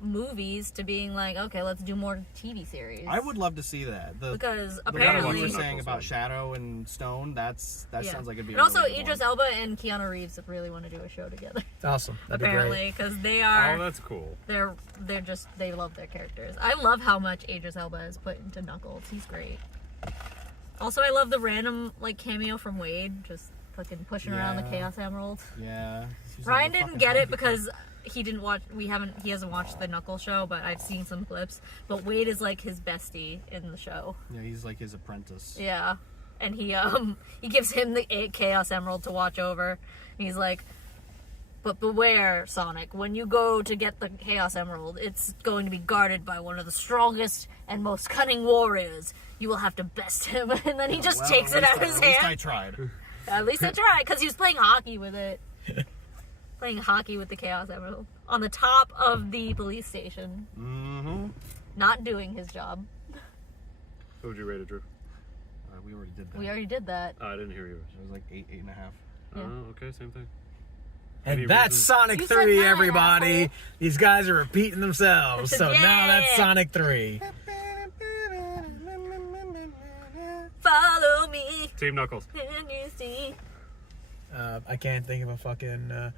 movies to being like, okay, let's do more TV series. I would love to see that. because The one apparently you were Knuckles saying about one. Shadow and Stone, that yeah. sounds like it'd be. And a also really good Idris one. Elba and Keanu Reeves really want to do a show together. Awesome. That'd be great. Apparently, because they Oh, are that's cool. they're just they love their characters. I love how much Idris Elba has put into Knuckles. He's great. Also, I love the random like cameo from Wade, just fucking pushing around the Yeah. Chaos Emerald. Yeah. He's Ryan like a didn't fucking get it zombie. because he didn't watch. He hasn't watched the Knuckles show, but I've seen some clips. But Wade is like his bestie in the show. Yeah, he's like his apprentice. Yeah, and he gives him the Chaos Emerald to watch over. And he's like, but beware, Sonic, when you go to get the Chaos Emerald, it's going to be guarded by one of the strongest and most cunning warriors. You will have to best him. And then he just Well, takes it at out of least his I- At least I hand. tried. At least I tried, because he was playing hockey with it. Playing hockey with the Chaos Emerald. On the top of the police station. Mm-hmm. Not doing his job. What would you rate it, Drew? We already did that. We already did that. I didn't hear yours. It was like 8.5. Yeah. Oh, okay, same thing. Any And that's reason- Sonic You said 3, nine, everybody. asshole. These guys are repeating themselves. So now that's Yeah. Sonic 3. Follow Team Knuckles. Can you see? I can't think of a fucking.